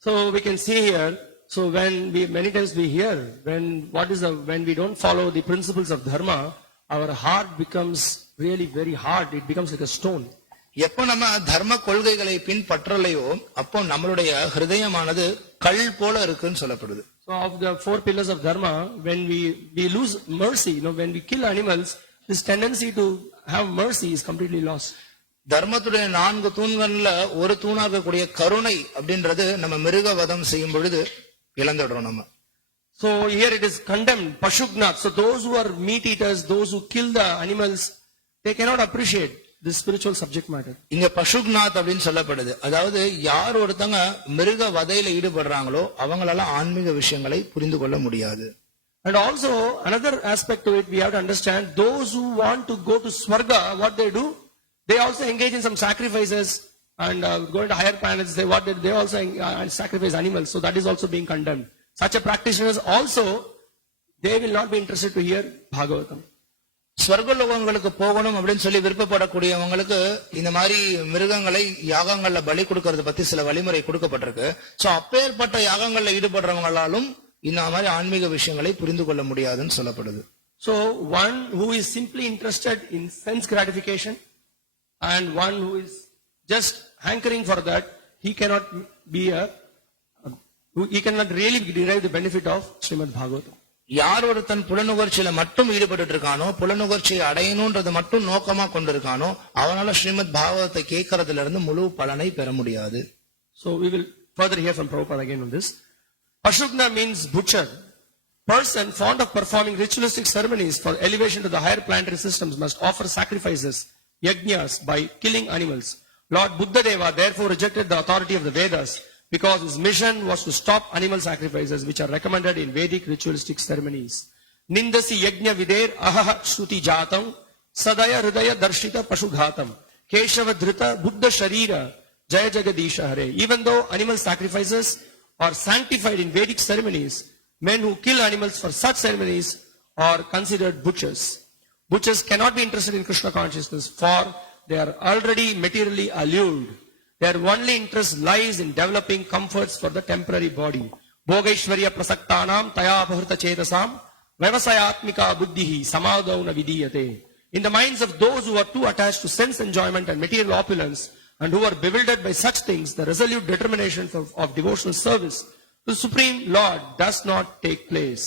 So we can see here, so many times we hear, when we don't follow the principles of dharma, our heart becomes really very hard. It becomes like a stone. எப்போ நம்ம தர்ம கொள்கைகளை பின்பற்றலையோ அப்போ நம்மளுடைய ஹிருதயமானது கல் போல இருக்குன்னு சொல்லப்படுது. So of the four pillars of dharma, when we lose mercy, when we kill animals, this tendency to have mercy is completely lost. தர்மத்துடைய 4 தூண்கள்ல ஒரு தூணா இருக்கக்கூடிய கருணை அப்படின்றது நம்ம மிருக வதம் செய்யும் பொழுது இழந்துடுறோம் நம்ம. So here it is condemned, pashugnath. So those who are meat eaters, those who kill the animals, they cannot appreciate this spiritual subject matter. இங்க பசுக்நாத் அப்படின்னு சொல்லப்படுது. அதாவது யார் ஒருத்தங்க மிருக வதையில ஈடுபடுறாங்களோ அவங்களால ஆன்மீக விஷயங்களை புரிந்து கொள்ள முடியாது. And also another aspect to it, we have to understand, those who want to go to Swarga, what they do, they also engage in some sacrifices and go into higher planets. They also sacrifice animals. So that is also being condemned. Such a practitioners also, they will not be interested to hear Bhagavatam. ஸ்வர்கலோகங்களுக்கு போகணும் அப்படின்னு சொல்லி விருப்பப்படக்கூடியவங்களுக்கு இந்த மாதிரி மிருகங்களை யாகங்கள்ல பலி கொடுக்கறது பத்தி சில வழிமுறை கொடுக்கப்பட்டிருக்கு. சோ அப்பேற்பட்ட யாகங்கள்ல ஈடுபடுறவங்களாலும் இந்த மாதிரி ஆன்மீக விஷயங்களை புரிந்து கொள்ள முடியாதுன்னு சொல்லப்படுது. So one who is simply interested in sense gratification and one who is just hankering for that, he cannot really derive the benefit of Srimad Bhagavatam. யார் ஒருத்தன் புலனுகர்ச்சியில மட்டும் ஈடுபட்டு இருக்கானோ, புலனுகர்ச்சியை அடையணும்ன்றது மட்டும் நோக்கமா கொண்டிருக்கானோ, அவனால ஸ்ரீமத் பாகவத்தை கேட்கறதுல இருந்து முழு பலனை பெற முடியாது. So we will further hear from Prabhupada again on this. Pashugna means butcher. Person fond of performing ritualistic ceremonies for elevation to the higher planetary systems must offer sacrifices, yajnas, by killing animals. Lord Buddhadeva therefore rejected the authority of the Vedas, because his mission was to stop animal sacrifices which are recommended in Vedic ritualistic ceremonies. Nindasi yajna vider ahaha shruti jatam sadaya hridaya darshita pashughatam keshava dhrita buddha sharira jaya jagadisha hare. Even though animal sacrifices are sanctified in Vedic ceremonies, men who kill animals for such ceremonies are considered butchers. Butchers cannot be interested in Krishna consciousness, for they are already materially allured. Their only interest lies in developing comforts for the temporary body. Bhogaishvarya prasaktanam taya apahrita chetasam vyavasayatmika buddhihi samadhauna vidiyate. In the minds of those who are too attached to sense enjoyment and material opulence and who are bewildered by such things, the resolute determination of devotional service to the Supreme Lord does not take place.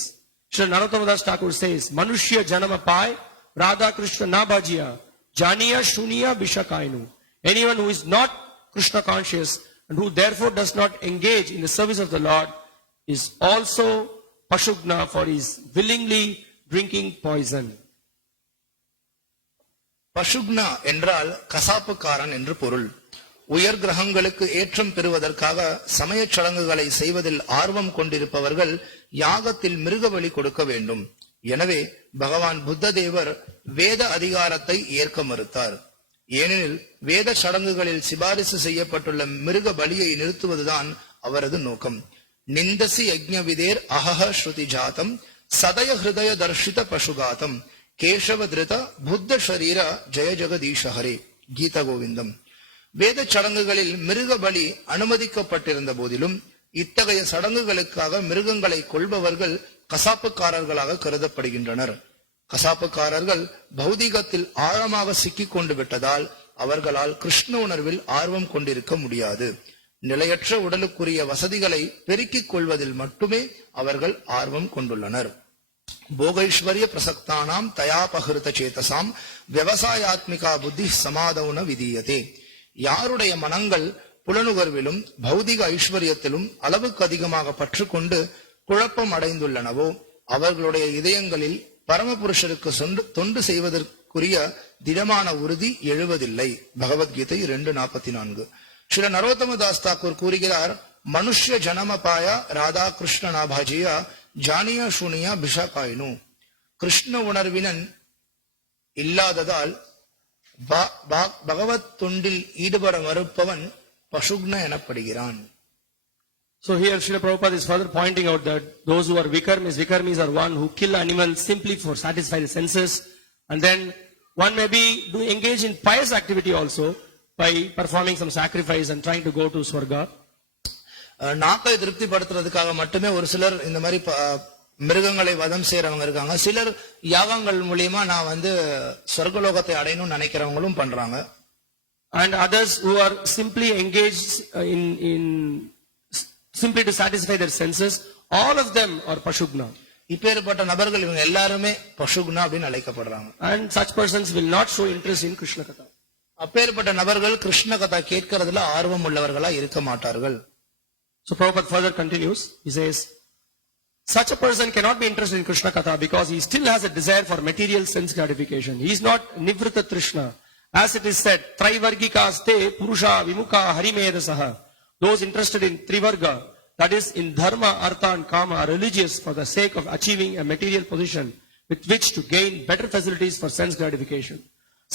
Sri Narottama Das Thakur says, Manushya janama pai Radha Krishna na bhajiya janiya shuniya bishakainu. Anyone who is not Krishna conscious and who therefore does not engage in the service of the Lord is also pashugna, for his willingly drinking poison. பசுக்னா என்றால் கசாப்புக்காரன் என்று பொருள். உயர் கிரகங்களுக்கு ஏற்றம் பெறுவதற்காக சமய சடங்குகளை செய்வதில் ஆர்வம் கொண்டிருப்பவர்கள் யாகத்தில் மிருக பலி கொடுக்க வேண்டும். எனவே பகவான் புத்ததேவர் வேத அதிகாரத்தை ஏற்க மறுத்தார். ஏனெனில் வேத சடங்குகளில் சிபாரிசு செய்யப்பட்டுள்ள மிருக பலியை நிறுத்துவதுதான் அவரது நோக்கம். நிந்தசி யஜ்ஞ விதேர் அஹஹ ஸ்ருதி ஜாதம் சதய ஹிருதய தர்ஷித பசுகாதம் கேசவ திருத புத்த ஷரீர ஜெய ஜெகதீஷ ஹரே. கீத கோவிந்தம். வேத சடங்குகளில் மிருக பலி அனுமதிக்கப்பட்டிருந்த போதிலும் இத்தகைய சடங்குகளுக்காக மிருகங்களை கொள்பவர்கள் கசாப்புக்காரர்களாக கருதப்படுகின்றனர். கசாப்புக்காரர்கள் பௌதிகத்தில் ஆழமாக சிக்கிக் கொண்டு விட்டதால் அவர்களால் கிருஷ்ண உணர்வில் ஆர்வம் கொண்டிருக்க முடியாது. நிலையற்ற உடலுக்குரிய வசதிகளை பெருக்கிக் கொள்வதில் மட்டுமே அவர்கள் ஆர்வம் கொண்டுள்ளனர். போகைஸ்வர்ய பிரசக்தானாம் தயாபகிருத சேதசாம் விவசாயாத்மிகா புத்தி சமாதவுன விதீயதே. யாருடைய மனங்கள் புலனுகர்விலும் பௌதிக ஐஸ்வர்யத்திலும் அளவுக்கு அதிகமாக பற்றுக்கொண்டு குழப்பம் அடைந்துள்ளனவோ அவர்களுடைய இதயங்களில் பரமபுருஷருக்கு தொண்டு செய்வதற்குரிய திடமான உறுதி எழுவதில்லை. பகவத்கீதை 2:44. ஸ்ரீ நரோத்தம தாஸ் தாக்கூர் கூறுகிறார், மனுஷ்ய ஜனமபாய ராதா கிருஷ்ண நாபாஜியா ஜானியா சுனியா பிஷாகாயினு. கிருஷ்ண உணர்வினன் இல்லாததால் பகவத் தொண்டில் ஈடுபட மறுப்பவன் பசுக்ன எனப்படுகிறான். So here Srila Prabhupada is further pointing out that those who are vikarmis are one who kill animals simply for satisfy the senses, and then one may be engage in pious activity also by performing some sacrifice and trying to go to Swarga. நாக்கை திருப்தி படுத்துறதுக்காக மட்டுமே ஒரு சிலர் இந்த மாதிரி மிருகங்களை வதம் செய்யறவங்க இருக்காங்க. சிலர் யாகங்கள் மூலியமா நான் சொர்க்கலோகத்தை அடையணும்னு நினைக்கிறவங்களும் பண்றாங்க. and others who are simply engaged simply to satisfy their senses, all of them are pashugna. இப்பேற்பட்ட நபர்கள் இவங்க எல்லாருமே பசுகுணா அப்படின்னு அழைக்கப்படுறாங்க. And such persons will not show interest in Krishna Katha. அப்பேற்பட்ட நபர்கள் கிருஷ்ண கதா கேட்கறதுல ஆர்வம் உள்ளவர்களா இருக்க மாட்டார்கள். So Prabhupada further continues, he says, such a person cannot be interested in Krishna Katha because he still has a desire for material sense gratification. He is not Nivrita Trishna. As it is said, Trivargikaste Purusha Vimukha Harimedasaha. Those interested in Trivarga, that is in Dharma, Artha and Kama, are religious for the sake of achieving a material position with which to gain better facilities for sense gratification.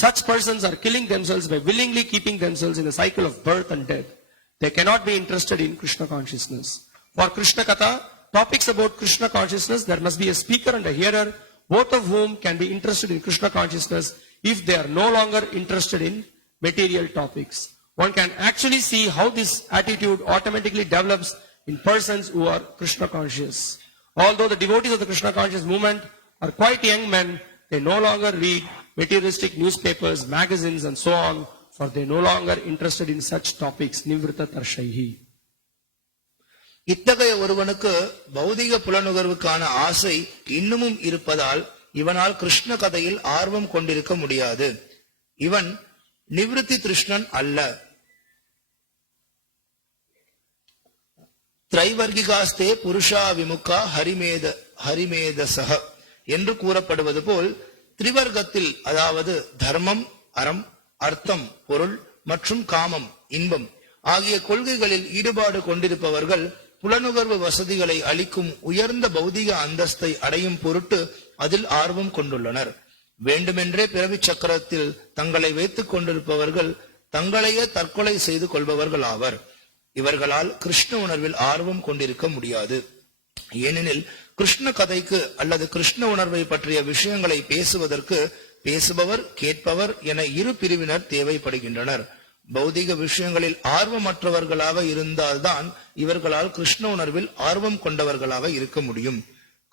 Such persons are killing themselves by willingly keeping themselves in the cycle of birth and death. They cannot be interested in Krishna consciousness. For Krishna Katha, topics about Krishna consciousness, there must be a speaker and a hearer, both of whom can be interested in Krishna consciousness if they are no longer interested in material topics. One can actually see how this attitude automatically develops in persons who are Krishna conscious. Although the devotees of the Krishna conscious movement are quite young men, they no longer read materialistic newspapers, magazines and so on, for they are no longer interested in such topics. Nivrita Tarshaihi. இத்தகைய ஒருவனுக்கு பௌதிக புலனுகர்வுக்கான ஆசை இன்னமும் இருப்பதால் இவனால் கிருஷ்ண கதையில் ஆர்வம் கொண்டிருக்க முடியாது. இவன் நிவிருத்தி திருஷ்ணன் அல்ல. திரைவர்கிகாஸ்தே புருஷா விமுகா ஹரிமேதசக என்று கூறப்படுவது போல் திரிவர்க்கத்தில், அதாவது தர்மம், அறம், அர்த்தம், பொருள் மற்றும் காமம், இன்பம் ஆகிய கொள்கைகளில் ஈடுபாடு கொண்டிருப்பவர்கள் புலனுகர்வு வசதிகளை அளிக்கும் உயர்ந்த பௌதிக அந்தஸ்தை அடையும் பொருட்டு அதில் ஆர்வம் கொண்டுள்ளனர். வேண்டுமென்றே பிறவி சக்கரத்தில் தங்களை வைத்துக் கொண்டிருப்பவர்கள் தங்களையே தற்கொலை செய்து கொள்பவர்கள் ஆவர். இவர்களால் கிருஷ்ண உணர்வில் ஆர்வம் கொண்டிருக்க முடியாது. ஏனெனில் கிருஷ்ண கதைக்கு அல்லது கிருஷ்ண உணர்வை பற்றிய விஷயங்களை பேசுவதற்கு பேசுபவர், கேட்பவர் என இரு பிரிவினர் தேவைப்படுகின்றனர். பௌதிக விஷயங்களில் ஆர்வமற்றவர்களாக இருந்தால்தான் இவர்களால் கிருஷ்ண உணர்வில் ஆர்வம் கொண்டவர்களாக இருக்க முடியும்.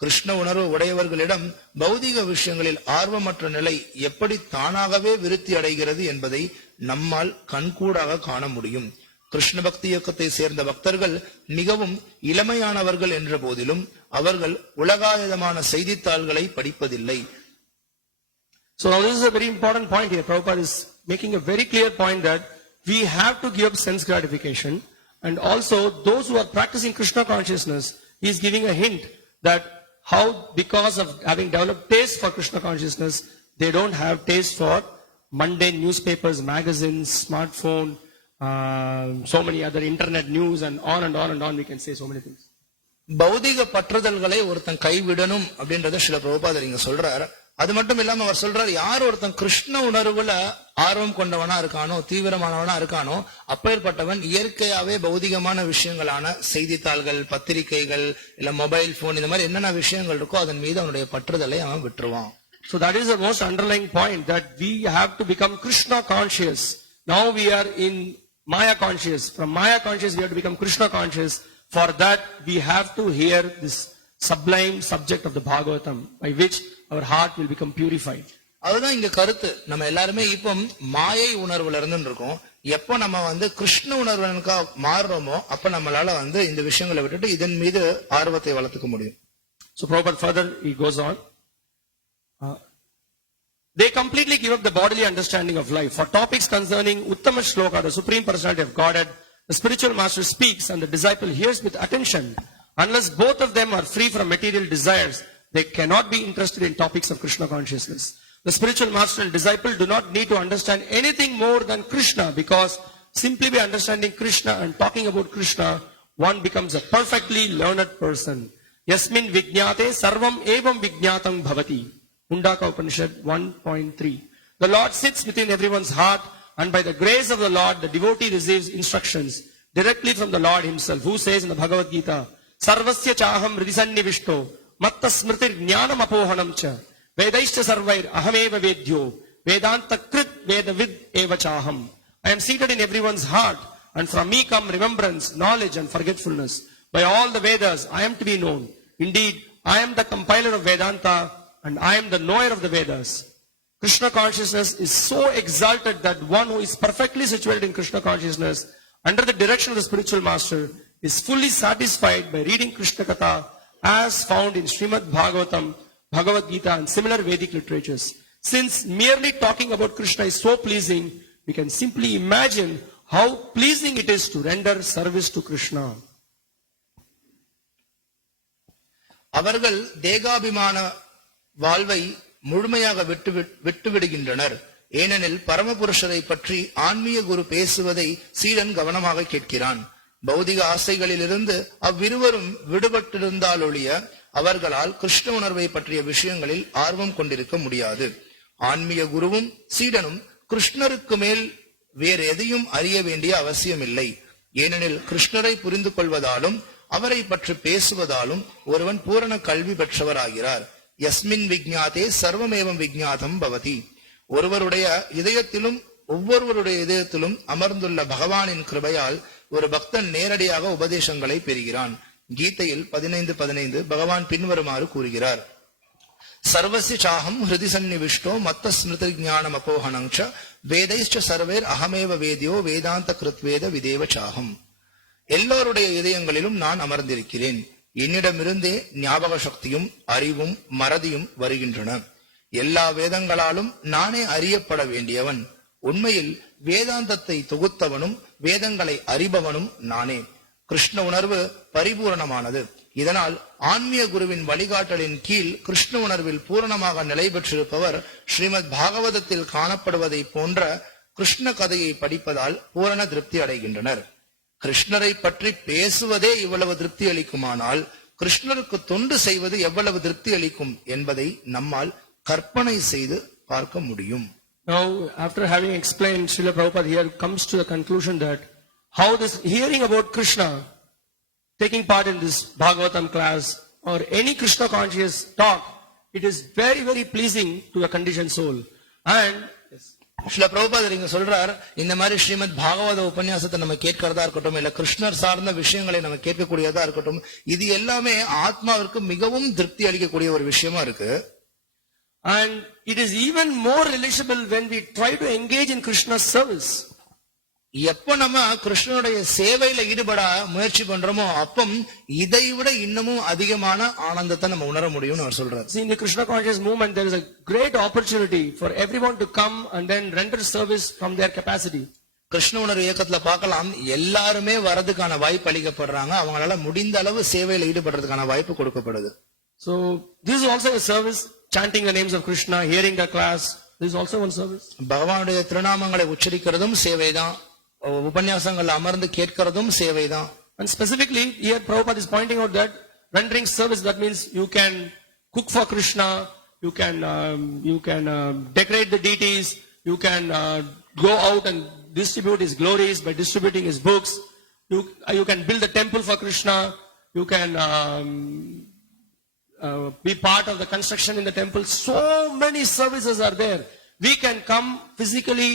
கிருஷ்ண உணர்வு உடையவர்களிடம் பௌதிக விஷயங்களில் ஆர்வமற்ற நிலை எப்படி தானாகவே விருத்தி அடைகிறது என்பதை நம்மால் கண்கூடாக காண முடியும். கிருஷ்ண பக்தி இயக்கத்தை சேர்ந்த பக்தர்கள் மிகவும் இளமையானவர்கள் என்ற போதிலும் அவர்கள் உலகாயுதமான செய்தித்தாள்களை படிப்பதில்லை. So now this is a very important point here. Prabhupada is making a very clear point that we have to give up sense gratification, and also those who are practicing Krishna consciousness, he is giving a hint that how because of having developed taste for Krishna consciousness, they don't have taste for mundane newspapers, magazines, smartphone, so many other internet news and on and on and on, we can say so many things. பௌதிக பற்றுதல்களை ஒருத்தன் கைவிடணும் அப்படின்றத ஸ்ரீல பிரபுபாதர் இங்க சொல்றார். அது மட்டும் இல்லாம அவர் சொல்றார், யார் ஒருத்தன் கிருஷ்ண உணர்வுல ஆர்வம் கொண்டவனா இருக்கானோ, தீவிரமானவனா இருக்கானோ, அப்பேற்பட்டவன் இயற்கையாவே பௌதிகமான விஷயங்களான செய்தித்தாள்கள், பத்திரிகைகள், இல்ல மொபைல் போன், இந்த மாதிரி என்னென்ன விஷயங்கள் இருக்கோ அதன் மீது அவனுடைய பற்றுதலை அவன் விட்டுருவான். So that is the most underlying point, that we have to become Krishna conscious. Now we are in Maya conscious. From Maya conscious we have to become Krishna conscious. For that we have to hear this sublime subject of the Bhagavatam, by which our heart will become purified. அதுதான் இங்க கருத்து. நம்ம எல்லாருமே இப்போ மாயை உணர்வுல இருந்து இருக்கோம். எப்போ நம்ம கிருஷ்ண உணர்வுக்கா மாறுறோமோ அப்ப நம்மளால இந்த விஷயங்களை விட்டுட்டு இதன் மீது ஆர்வத்தை வளர்த்துக்க முடியும். So Prabhupada further he goes on. They completely give up the bodily understanding of life. For topics concerning Uttama Shloka, the Supreme Personality of Godhead, the spiritual master speaks and the disciple hears with attention. Unless both of them are free from material desires, they cannot be interested in topics of Krishna consciousness. The spiritual master and disciple do not need to understand anything more than Krishna, because simply by understanding Krishna and talking about Krishna, one becomes a perfectly learned person. Yasmin vijñāte sarvam evam vijñātam bhavati. Mundaka Upanishad 1.3. The Lord sits within everyone's heart, and by the grace of the Lord, the devotee receives instructions directly from the Lord himself, who says in the Bhagavad Gita, Sarvasya chaham hridisannivishto matta smritir jnanam apohanam cha vedaishcha sarvair ahameva vedyo vedanta krit vedavid eva chaham. I am seated in everyone's heart, and from me come remembrance, knowledge and forgetfulness. By all the Vedas I am to be known. Indeed, I am the compiler of Vedanta, and I am the knower of the Vedas. Krishna consciousness is so exalted that one who is perfectly situated in Krishna consciousness under the direction of the spiritual master is fully satisfied by reading Krishna Katha as found in Srimad Bhagavatam, Bhagavad Gita and similar Vedic literatures. Since merely talking about Krishna is so pleasing, we can simply imagine how pleasing it is to render service to Krishna. அவர்கள் தேகாபிமான வாழ்வை முழுமையாக விட்டுவிடுகின்றனர். ஏனெனில் பரமபுருஷரை பற்றி ஆன்மீக குரு பேசுவதை சீடன் கவனமாக கேட்கிறான். பௌதிக ஆசைகளிலிருந்து அவ்விருவரும் விடுபட்டிருந்தாலொழிய அவர்களால் கிருஷ்ண உணர்வை பற்றிய விஷயங்களில் ஆர்வம் கொண்டிருக்க முடியாது. ஆன்மீக குருவும் சீடனும் கிருஷ்ணருக்கு மேல் வேறு எதையும் அறிய வேண்டிய அவசியமில்லை. ஏனெனில் கிருஷ்ணரை புரிந்து கொள்வதாலும் அவரை பற்றி பேசுவதாலும் ஒருவன் பூரண கல்வி பெற்றவராகிறார். யஸ்மின் விஜ்ஞாதே சர்வமேவம் விஜ்ஞாதம் பவதி. ஒவ்வொருவருடைய இதயத்திலும் அமர்ந்துள்ள பகவானின் கிருபையால் ஒரு பக்தன் நேரடியாக உபதேசங்களை பெறுகிறான். கீதையில் 15:15 பகவான் பின்வருமாறு கூறுகிறார்: சர்வஸ்ய சாஹம் ஹிருதி சந்நிவிஷ்டோ மத்த ஸ்மிருதி ஞானம் அபோஹனஞ்ச வேதைச்ச சர்வேர் அகமேவ வேத்யோ வேதாந்த கிருத்வேத விதேவ சாஹம். எல்லோருடைய இதயங்களிலும் நான் அமர்ந்திருக்கிறேன். என்னிடமிருந்தே ஞாபக சக்தியும் அறிவும் மறதியும் வருகின்றன. எல்லா வேதங்களாலும் நானே அறியப்பட வேண்டியவன். உண்மையில் வேதாந்தத்தை தொகுத்தவனும் வேதங்களை அறிபவனும் நானே. கிருஷ்ண உணர்வு பரிபூரணமானது. இதனால் ஆன்மீக குருவின் வழிகாட்டலின் கீழ் கிருஷ்ண உணர்வில் பூரணமாக நிலை பெற்றிருப்பவர் ஸ்ரீமத் பாகவதத்தில் காணப்படுவதை போன்ற கிருஷ்ண கதையை படிப்பதால் பூரண திருப்தி அடைகின்றனர். கிருஷ்ணரை பற்றி பேசுவதே இவ்வளவு திருப்தி அளிக்குமானால் கிருஷ்ணருக்கு தொண்டு செய்வது எவ்வளவு திருப்தி அளிக்கும் என்பதை நம்மால் கற்பனை செய்து பார்க்க முடியும். Now, after having explained, Srila Prabhupada here comes to the conclusion that how this hearing about Krishna, taking part in this Bhagavatam class or any Krishna conscious talk, it is very, very pleasing to a conditioned soul. And Srila பிரபுபாதர் இங்க சொல்றார், இந்த மாதிரி ஸ்ரீமத் பாகவத உபன்யாசத்தை நம்ம கேட்கறதா இருக்கட்டும், இல்ல கிருஷ்ணர் சார்ந்த விஷயங்களை நம்ம கேட்கக்கூடியதா இருக்கட்டும், இது எல்லாமே ஆத்மாவிற்கு மிகவும் திருப்தி அளிக்கக்கூடிய ஒரு விஷயமா இருக்கு. And it is even more relishable when we try to engage in Krishna's service. எப்ப நம்ம கிருஷ்ணனுடைய சேவையில ஈடுபட முயற்சி பண்றோமோ அப்போ இதைவிட இன்னமும் அதிகமான ஆனந்தத்தை நம்ம உணர முடியும்னு அவர் சொல்றாரு. See, in the Krishna conscious movement there is a great opportunity for everyone to come and then render service from their capacity. Krishna உணர்வு இயக்கத்துல பார்க்கலாம், எல்லாருமே வரதுக்கான வாய்ப்பு அளிக்கப்படுறாங்க. அவங்களால முடிந்த அளவு சேவையில ஈடுபடுறதுக்கான வாய்ப்பு கொடுக்கப்படுது. So this is also a service, chanting the names of Krishna, hearing the class, this is also one service. பகவானுடைய திருநாமங்களை உச்சரிக்கிறதும் சேவைதான், உபன்யாசங்கள் அமர்ந்து கேட்கிறதும் சேவைதான். And specifically here Prabhupada is pointing out that rendering service, that means you can cook for Krishna, you can decorate the deities, you can go out and distribute his glories by distributing his books, you can build a temple for Krishna, you can be part of the construction in the temple. So many services are there. We can come physically,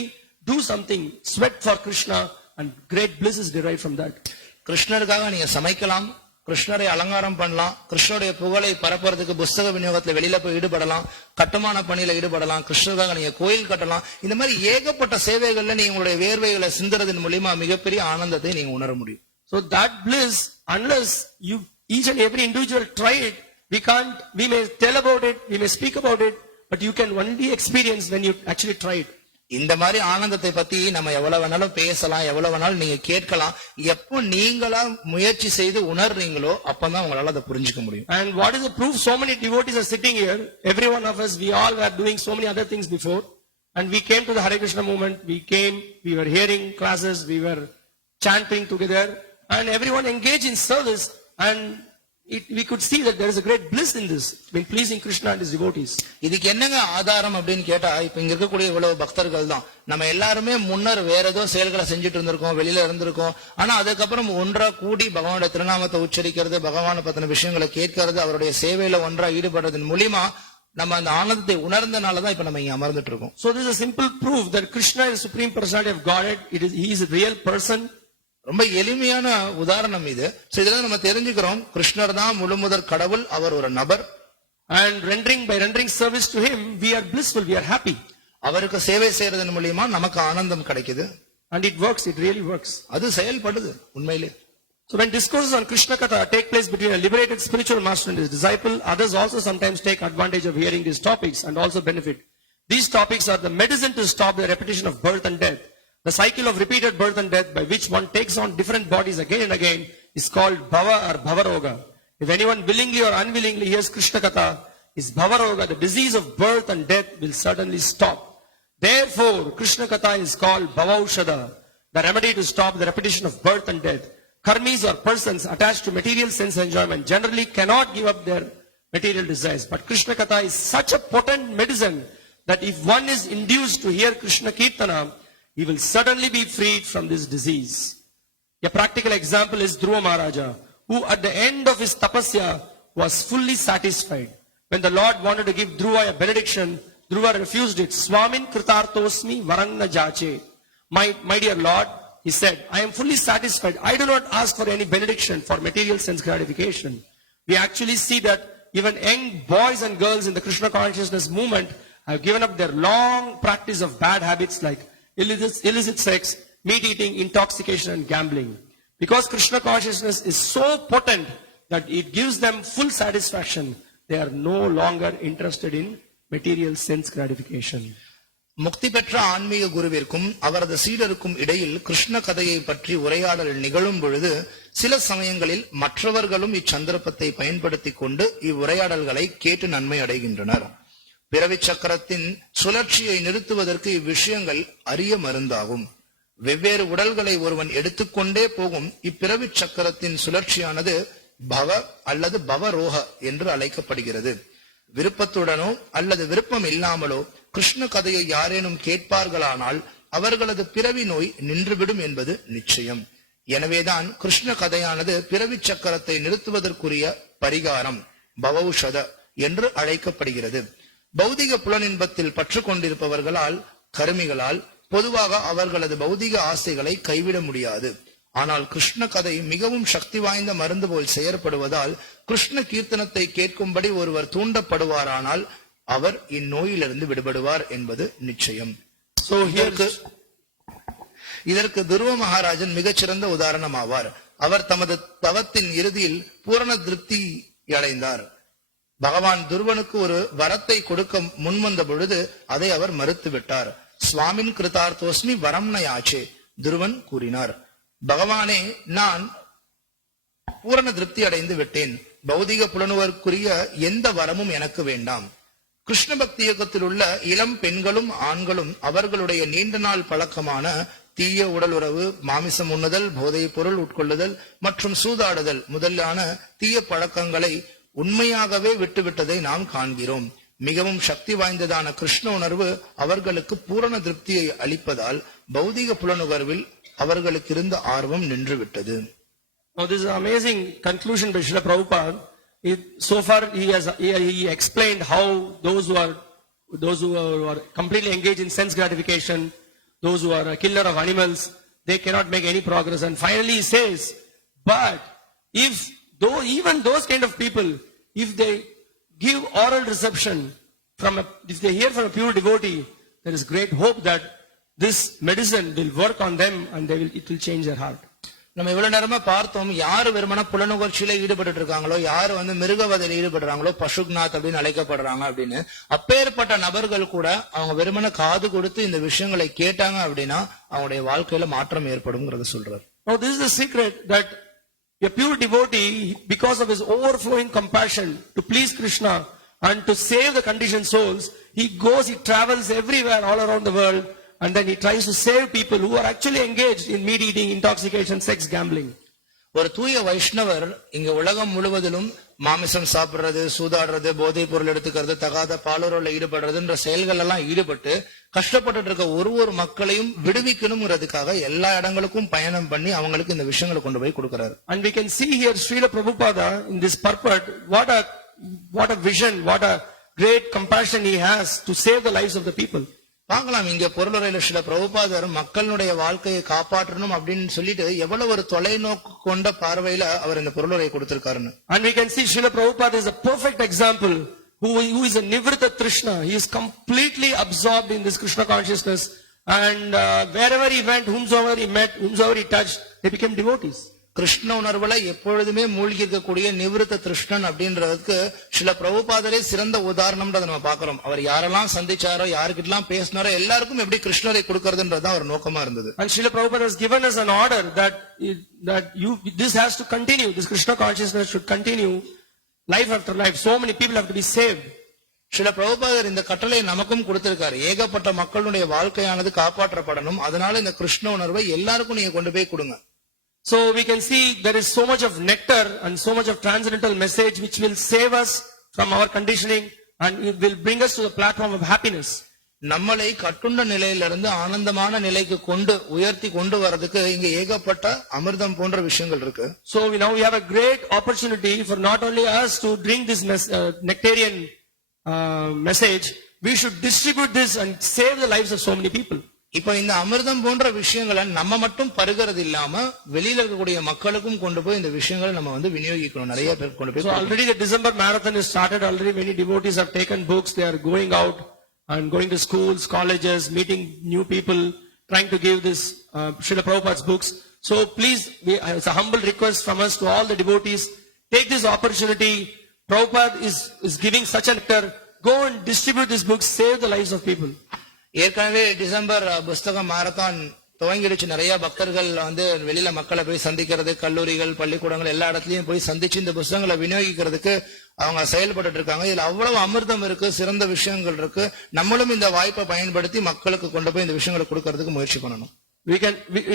do something, sweat for Krishna, and great bliss is derived from that. கிருஷ்ணருக்காக நீங்க சமைக்கலாம், கிருஷ்ணரை அலங்காரம் பண்ணலாம், கிருஷ்ணருடைய புகழை பரப்புறதுக்கு புஸ்தக விநியோகத்துல வெளியில போய் ஈடுபடலாம், கட்டுமான பணியில ஈடுபடலாம், கிருஷ்ணருக்காக நீங்க கோயில் கட்டலாம். இந்த மாதிரி ஏகப்பட்ட சேவைகள்ல நீங்க உங்களுடைய வேர்வைகளை சிந்துறதன் மூலமா மிகப்பெரிய ஆனந்தத்தை நீங்க உணர முடியும். So that bliss, unless you each and every individual try it, we may tell about it, we may speak about it, but you can only experience when you actually try it. இந்த மாதிரி ஆனந்தத்தை பத்தி நம்ம எவ்வளவு வேணாலும் பேசலாம், எவ்வளவு வேணாலும் நீங்க கேட்கலாம். எப்போ நீங்களா முயற்சி செய்து உணர்றீங்களோ அப்பதான் உங்களால அதை புரிஞ்சுக்க முடியும். And what is the proof? So many devotees are sitting here, every one of us, we all were doing so many other things before, and we came to the Hare Krishna movement, we were hearing classes, we were chanting together, and everyone engaged in service, and we could see that there is a great bliss in this, in pleasing Krishna and his devotees. இதுக்கு என்னங்க ஆதாரம் அப்படின்னு கேட்டா, இப்ப இங்க இருக்கக்கூடிய இவ்வளவு பக்தர்கள் தான். நம்ம எல்லாருமே முன்னர் வேற ஏதோ செயல்களை செஞ்சுட்டு இருந்திருக்கோம், வெளியில இருந்திருக்கோம். ஆனா அதுக்கப்புறம் ஒன்றா கூடி பகவானுடைய திருநாமத்தை உச்சரிக்கிறது, பகவானை பத்தின விஷயங்களை கேட்கறது, அவருடைய சேவையில ஒன்றா ஈடுபடுறதன் மூலியமா நம்ம அந்த ஆனந்தத்தை உணர்ந்தனாலதான் இப்ப நம்ம இங்க அமர்ந்துட்டு இருக்கோம். So this is a simple proof that Krishna is the supreme personality of Godhead. He is a real person. ரொம்ப எளிமையான உதாரணம் இது. இதுல நம்ம தெரிஞ்சுக்கிறோம், கிருஷ்ணர் தான் முழுமுதற் கடவுள், அவர் ஒரு நபர். And by rendering service to him, we are blissful, we are happy. அவருக்கு சேவை செய்யறதன் மூலியமா நமக்கு ஆனந்தம் கிடைக்குது. And it works, it really works. அது செயல்படுது உண்மையிலே. So when discourses on Krishna Katha take place between a liberated spiritual master and his disciple, others also sometimes take advantage of hearing these topics and also benefit. These topics are the medicine to stop the repetition of birth and death. The cycle of repeated birth and death by which one takes on different bodies again and again is called Bhava or Bhavaroga. If anyone willingly or unwillingly hears Krishna Katha, his Bhavaroga, the disease of birth and death, will certainly stop. Therefore, Krishna Katha is called Bhavaushada, the remedy to stop the repetition of birth and death. Karmis or persons attached to material sense enjoyment generally cannot give up their material desires. But Krishna Katha is such a potent medicine that if one is induced to hear Krishna Kirtana, he will certainly be freed from this disease. A practical example is Dhruva Maharaja, who at the end of his tapasya was fully satisfied. When the Lord wanted to give Dhruva a benediction, Dhruva refused it. Swamin Kritartosmi Varangna Jache. My dear Lord, he said, I am fully satisfied. I do not ask for any benediction for material sense gratification. We actually see that even young boys and girls in the Krishna consciousness movement have given up their long practice of bad habits like illicit sex, meat eating, intoxication and gambling. Because Krishna consciousness is so potent that it gives them full satisfaction, they are no longer interested in material sense gratification. முக்தி பெற்ற ஆன்மீக குருவிற்கும் அவரது சீடருக்கும் இடையில் கிருஷ்ண கதையை பற்றி உரையாடல் நிகழும் பொழுது சில சமயங்களில் மற்றவர்களும் இச்சந்தர்ப்பத்தை பயன்படுத்திக் கொண்டு இவ்வுரையாடல்களை கேட்டு நன்மை அடைகின்றனர். பிறவி சக்கரத்தின் சுழற்சியை நிறுத்துவதற்கு இவ்விஷயங்கள் அரிய மருந்தாகும். வெவ்வேறு உடல்களை ஒருவன் எடுத்துக்கொண்டே போகும் இப்பிறவி சக்கரத்தின் சுழற்சியானது பவ அல்லது பவரோக என்று அழைக்கப்படுகிறது. விருப்பத்துடனோ அல்லது விருப்பம் இல்லாமலோ கிருஷ்ண கதையை யாரேனும் கேட்பார்களானால் அவர்களது பிறவி நோய் நின்றுவிடும் என்பது நிச்சயம். எனவேதான் கிருஷ்ண கதையானது பிறவி சக்கரத்தை நிறுத்துவதற்குரிய பரிகாரம் பவௌஷத என்று அழைக்கப்படுகிறது. பௌதிக புலனின்பத்தில் பற்று கொண்டிருப்பவர்களால் கருமிகளால் பொதுவாக அவர்களது பௌதிக ஆசைகளை கைவிட முடியாது. ஆனால் கிருஷ்ண கதை மிகவும் சக்தி வாய்ந்த மருந்து போல் செயற்படுவதால் கிருஷ்ண கீர்த்தனத்தை கேட்கும்படி ஒருவர் தூண்டப்படுவாரானால் அவர் இந்நோயிலிருந்து விடுபடுவார் என்பது நிச்சயம். இதற்கு துருவ மகாராஜன் மிகச்சிறந்த உதாரணம் ஆவார். அவர் தமது தவத்தின் இறுதியில் பூரண திருப்தி அடைந்தார். பகவான் துருவனுக்கு ஒரு வரத்தை கொடுக்க முன்வந்த பொழுது அதை அவர் மறுத்துவிட்டார். சுவாமின் கிருதார்த்தோஸ்மி வரம் நயாச்சே, துருவன் கூறினார், பகவானே, நான் பூரண திருப்தி அடைந்து விட்டேன். பௌதிக புலனுவருக்குரிய எந்த வரமும் எனக்கு வேண்டாம். கிருஷ்ண பக்தி இயக்கத்தில் உள்ள இளம் பெண்களும் ஆண்களும் அவர்களுடைய நீண்ட நாள் பழக்கமான தீய உடல் உறவு, மாமிசம் உண்ணுதல், போதைப் பொருள் உட்கொள்ளுதல் மற்றும் சூதாடுதல் முதலான தீய பழக்கங்களை உண்மையாகவே விட்டுவிட்டதை நாம் காண்கிறோம். மிகவும் சக்தி வாய்ந்ததான கிருஷ்ண உணர்வு அவர்களுக்கு பூரண திருப்தியை அளிப்பதால் பௌதிக புலனுணர்வில் அவர்களுக்கு இருந்த ஆர்வம் நின்றுவிட்டது. Now this is an amazing conclusion by Srila Prabhupada. So far he explained how those who are completely engaged in sense gratification, those who are a killer of animals, they cannot make any progress. And finally he says, but even those kind of people, if they give oral reception if they hear from a pure devotee, there is great hope that this medicine will work on them and it will change their heart. நம்ம இவ்வளவு நேரமா பார்த்தோம், யாரு வெறுமன புலனுகர்ச்சியில ஈடுபட்டு இருக்காங்களோ, யாரு மிருகவதையில ஈடுபடுறாங்களோ, பசுக்நாத் அப்படின்னு அழைக்கப்படுறாங்க அப்படின்னு, அப்பேற்பட்ட நபர்கள் கூட அவங்க வெறுமன காது கொடுத்து இந்த விஷயங்களை கேட்டாங்க அப்படின்னா அவங்களுடைய வாழ்க்கையில மாற்றம் ஏற்படும்ங்கறத சொல்றாரு. Now this is the secret that a pure devotee, because of his overflowing compassion to please Krishna and to save the conditioned souls, he travels everywhere all around the world, and then he tries to save people who are actually engaged in meat eating, intoxication, sex, gambling. ஒரு தூய வைஷ்ணவர் இங்க உலகம் முழுவதிலும் மாமிசம் சாப்பிடுறது, சூதாடுறது, போதைப் பொருள் எடுத்துக்கிறது, தகாத பாலுறவுல ஈடுபடுறதுன்ற செயல்கள் எல்லாம் ஈடுபட்டு கஷ்டப்பட்டு இருக்க ஒரு மக்களையும் விடுவிக்கணும்ங்கிறதுக்காக எல்லா இடங்களுக்கும் பயணம் பண்ணி அவங்களுக்கு இந்த விஷயங்களை கொண்டு போய் கொடுக்கிறாரு. And we can see here Srila Prabhupada in this purport, what a vision, what a great compassion he has to save the lives of the people. பார்க்கலாம், இங்க பொருளுரையில ஸ்ரீல பிரபுபாதர் மக்களுடைய வாழ்க்கையை காப்பாற்றணும் அப்படின்னு சொல்லிட்டு எவ்வளவு ஒரு தொலைநோக்கு கொண்ட பார்வையில அவர் இந்த பொருளுரை கொடுத்திருக்காருன்னு. And we can see Srila Prabhupada is a perfect example who is a Nivritta Trishna. He is completely absorbed in this Krishna consciousness, and wherever he went, whomsoever he met, whomsoever he touched, they became devotees. Krishna உணர்வுல எப்பொழுதுமே மூழ்கி இருக்கக்கூடிய நிவிருத்த கிருஷ்ணன் அப்படின்றதுக்கு சில பிரபுபாதரே சிறந்த உதாரணம்ன்றதை நம்ம பாக்குறோம். அவர் யாரெல்லாம் சந்திச்சாரோ, யாருக்கிட்டலாம் பேசினாரோ, எல்லாருக்கும் எப்படி கிருஷ்ணரை கொடுக்கறதுன்றது அவர் நோக்கமா இருந்தது. And Srila Prabhupada has given us an order that this has to continue. This Krishna consciousness should continue life after life. So many people have to be saved. சில பிரபுபாதர் இந்த கட்டளை நமக்கும் கொடுத்திருக்காரு. ஏகப்பட்ட மக்களுடைய வாழ்க்கையானது காப்பாற்றப்படணும். அதனால இந்த கிருஷ்ண உணர்வை எல்லாருக்கும் நீங்க கொண்டு போய் கொடுங்க. So we can see there is so much of nectar and so much of transcendental message which will save us from our conditioning and it will bring us to the platform of happiness. நம்மளை கட்டுண்ட நிலையிலிருந்து ஆனந்தமான நிலைக்கு உயர்த்தி கொண்டு வரதுக்கு இங்க ஏகப்பட்ட அமிர்தம் போன்ற விஷயங்கள் இருக்கு. So we have a great opportunity for not only us to drink this nectarian message, we should distribute this and save the lives of so many people. இப்ப இந்த அமிர்தம் போன்ற விஷயங்களை நம்ம மட்டும் பருகிறது இல்லாம வெளியில இருக்கக்கூடிய மக்களுக்கும் கொண்டு போய் இந்த விஷயங்களை நம்ம விநியோகிக்கணும். நிறைய பேர் கொண்டு போய். So already the December marathon is started. Already many devotees have taken books. They are going out and going to schools, colleges, meeting new people, trying to give this Srila Prabhupada's books. So please, it's a humble request from us to all the devotees. Take this opportunity. Prabhupada is giving such a nectar. Go and distribute these books. Save the lives of people. ஏற்கனவே டிசம்பர் புஸ்தக மாரத்தான் துவங்கிடுச்சு. நிறைய பக்தர்கள் வெளியில மக்களை போய் சந்திக்கிறது, கல்லூரிகள், பள்ளிக்கூடங்கள் எல்லா இடத்துலயும் போய் சந்திச்சு இந்த புஸ்தகங்களை விநியோகிக்கிறதுக்கு அவங்க செயல்பட்டு இருக்காங்க. இதுல அவ்வளவு அமிர்தம் இருக்கு, சிறந்த விஷயங்கள் இருக்கு. நம்மளும் இந்த வாய்ப்பை பயன்படுத்தி மக்களுக்கு கொண்டு போய் இந்த விஷயங்களை கொடுக்கறதுக்கு முயற்சி பண்ணணும்.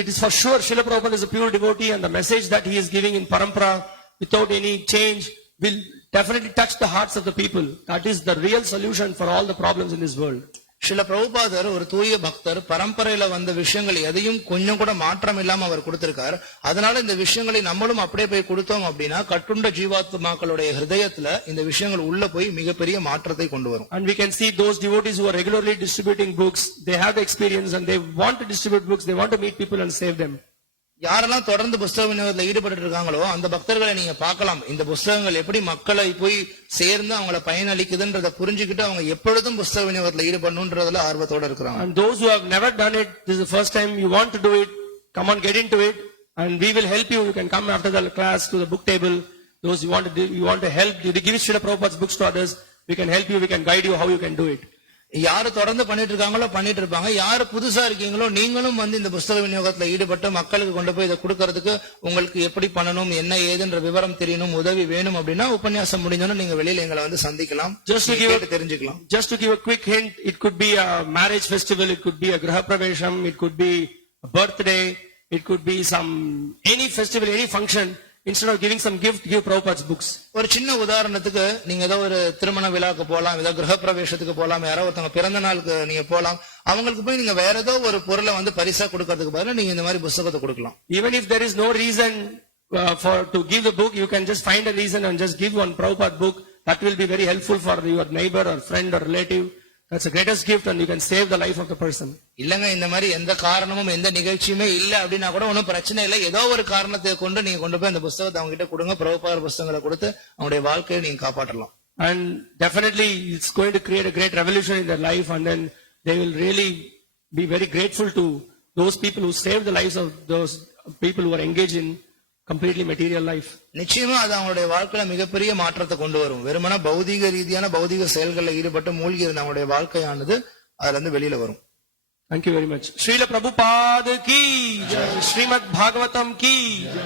It is for sure Srila Prabhupada is a pure devotee and the message that he is giving in parampara without any change will definitely touch the hearts of the people. That is the real solution for all the problems in this world. சில பிரபுபாதர் ஒரு தூய பக்தர், பரம்பரையில வந்த விஷயங்கள் எதையும் கொஞ்சம் கூட மாற்றம் இல்லாம அவர் கொடுத்திருக்கார். அதனால இந்த விஷயங்களை நம்மளும் அப்படியே போய் கொடுத்தோம் அப்படின்னா கட்டுண்ட ஜீவாத்மாக்களுடைய ஹிருதயத்துல இந்த விஷயங்கள் உள்ள போய் மிகப்பெரிய மாற்றத்தை கொண்டு வரும். And we can see those devotees who are regularly distributing books, they have the experience and they want to distribute books, they want to meet people and save them. யாரெல்லாம் தொடர்ந்து புஸ்தக விநியோகத்தில் ஈடுபட்டு இருக்காங்களோ அந்த பக்தர்களை நீங்க பார்க்கலாம். இந்த புஸ்தகங்கள் எப்படி மக்களை போய் சேர்ந்து அவங்களை பயனளிக்குதுன்றதை புரிஞ்சுக்கிட்டு அவங்க எப்பொழுதும் புஸ்தக விநியோகத்தில் ஈடுபடணும்ன்றதுல ஆர்வத்தோட இருக்கிறாங்க. And those who have never done it, this is the first time you want to do it, come on, get into it and we will help you. You can come after the class to the book table. Those you want to help, you give Srila Prabhupada's books to others, we can help you, we can guide you how you can do it. யாரு தொடர்ந்து பண்ணிட்டு இருக்காங்களோ பண்ணிட்டு இருப்பாங்க. யாரு புதுசா இருக்கீங்களோ நீங்களும் இந்த புஸ்தக விநியோகத்துல ஈடுபட்டு மக்களுக்கு கொண்டு போய் இதை கொடுக்கறதுக்கு உங்களுக்கு எப்படி பண்ணணும், என்ன ஏதுன்ற விவரம் தெரியணும், உதவி வேணும் அப்படின்னா உபன்யாசம் முடிஞ்சோன்னா நீங்க வெளியில எங்களை சந்திக்கலாம், தெரிஞ்சுக்கலாம். Just to give a quick hint, it could be a marriage festival, it could be a Graha Pravesham, it could be a birthday, it could be any festival, any function. Instead of giving some gift, give Prabhupada's books. ஒரு சின்ன உதாரணத்துக்கு நீங்க ஏதோ ஒரு திருமண விழாக்கு போலாம், ஏதோ கிரக பிரவேசத்துக்கு போலாம், யாரோ ஒருத்தவங்க பிறந்த நாளுக்கு நீங்க போலாம். அவங்களுக்கு போய் நீங்க வேற ஏதோ ஒரு பொருளை பரிசா கொடுக்கறதுக்கு பதிலா நீங்க இந்த மாதிரி புத்தகத்தை கொடுக்கலாம். Even if there is no reason to give the book, you can just find a reason and just give one Prabhupada book. That will be very helpful for your neighbor or friend or relative. That's the greatest gift and you can save the life of the person. இல்லங்க இந்த மாதிரி எந்த காரணமும் எந்த நிகழ்ச்சியுமே இல்ல அப்படின்னா கூட ஒன்றும் பிரச்சனை இல்லை. ஏதோ ஒரு காரணத்தை கொண்டு நீங்க கொண்டு போய் அந்த புத்தகத்தை அவங்க கிட்ட கொடுங்க. பிரபுபாதர் புத்தகங்களை கொடுத்து அவங்களுடைய வாழ்க்கையை நீங்க காப்பாற்றலாம். And definitely it's going to create a great revolution in their life and then they will really be very grateful to those people who saved the lives of those people who are engaged in completely material life. நிச்சயமா அது அவங்களுடைய வாழ்க்கையில மிகப்பெரிய மாற்றத்தை கொண்டு வரும். வெறுமனா பௌதிக ரீதியான பௌதிக செயல்களில் ஈடுபட்டு மூழ்கி இருந்த அவங்களுடைய வாழ்க்கையானது அதுல இருந்து வெளியில வரும். Thank you very much. Srila Prabhupada ki jai. Srimad Bhagavatam ki jai.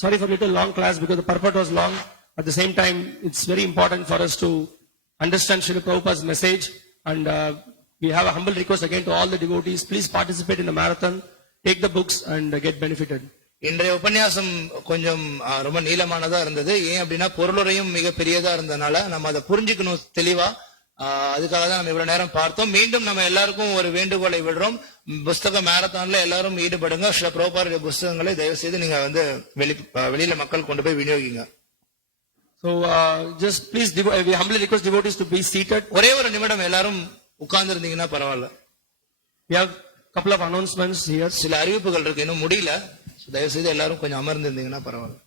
Sorry for little long class because the purport was long. At the same time, it's very important for us to understand Srila Prabhupada's message and we have a humble request again to all the devotees. Please participate in the marathon, take the books and get benefited. இன்றைய உபன்யாசம் கொஞ்சம் ரொம்ப நீளமானதா இருந்தது. ஏன் அப்படின்னா பொருளுரையும் மிக பெரியதா இருந்ததுனால நம்ம அதை புரிஞ்சுக்கணும் தெளிவா. அதுக்காக தான் நம்ம இவ்வளவு நேரம் பார்த்தோம். மீண்டும் நம்ம எல்லாருக்கும் ஒரு வேண்டுகோளை விடுறோம். புஸ்தக மேரத்தான்ல எல்லாரும் ஈடுபடுங்க. ஸ்ரீ பிரபுபாதருடைய புஸ்தகங்களை தயவு செய்து நீங்க வெளியில மக்கள் கொண்டு போய் விநியோகிங்க. So just please we humbly request devotees to be seated. ஒரே ஒரு நிமிடம் எல்லாரும் உட்கார்ந்து இருந்தீங்கன்னா பரவாயில்ல. We have couple of announcements here. சில அறிவிப்புகள் இருக்கு, இன்னும் முடியல. தயவு செய்து எல்லாரும் கொஞ்சம் அமர்ந்து இருந்தீங்கன்னா பரவாயில்ல.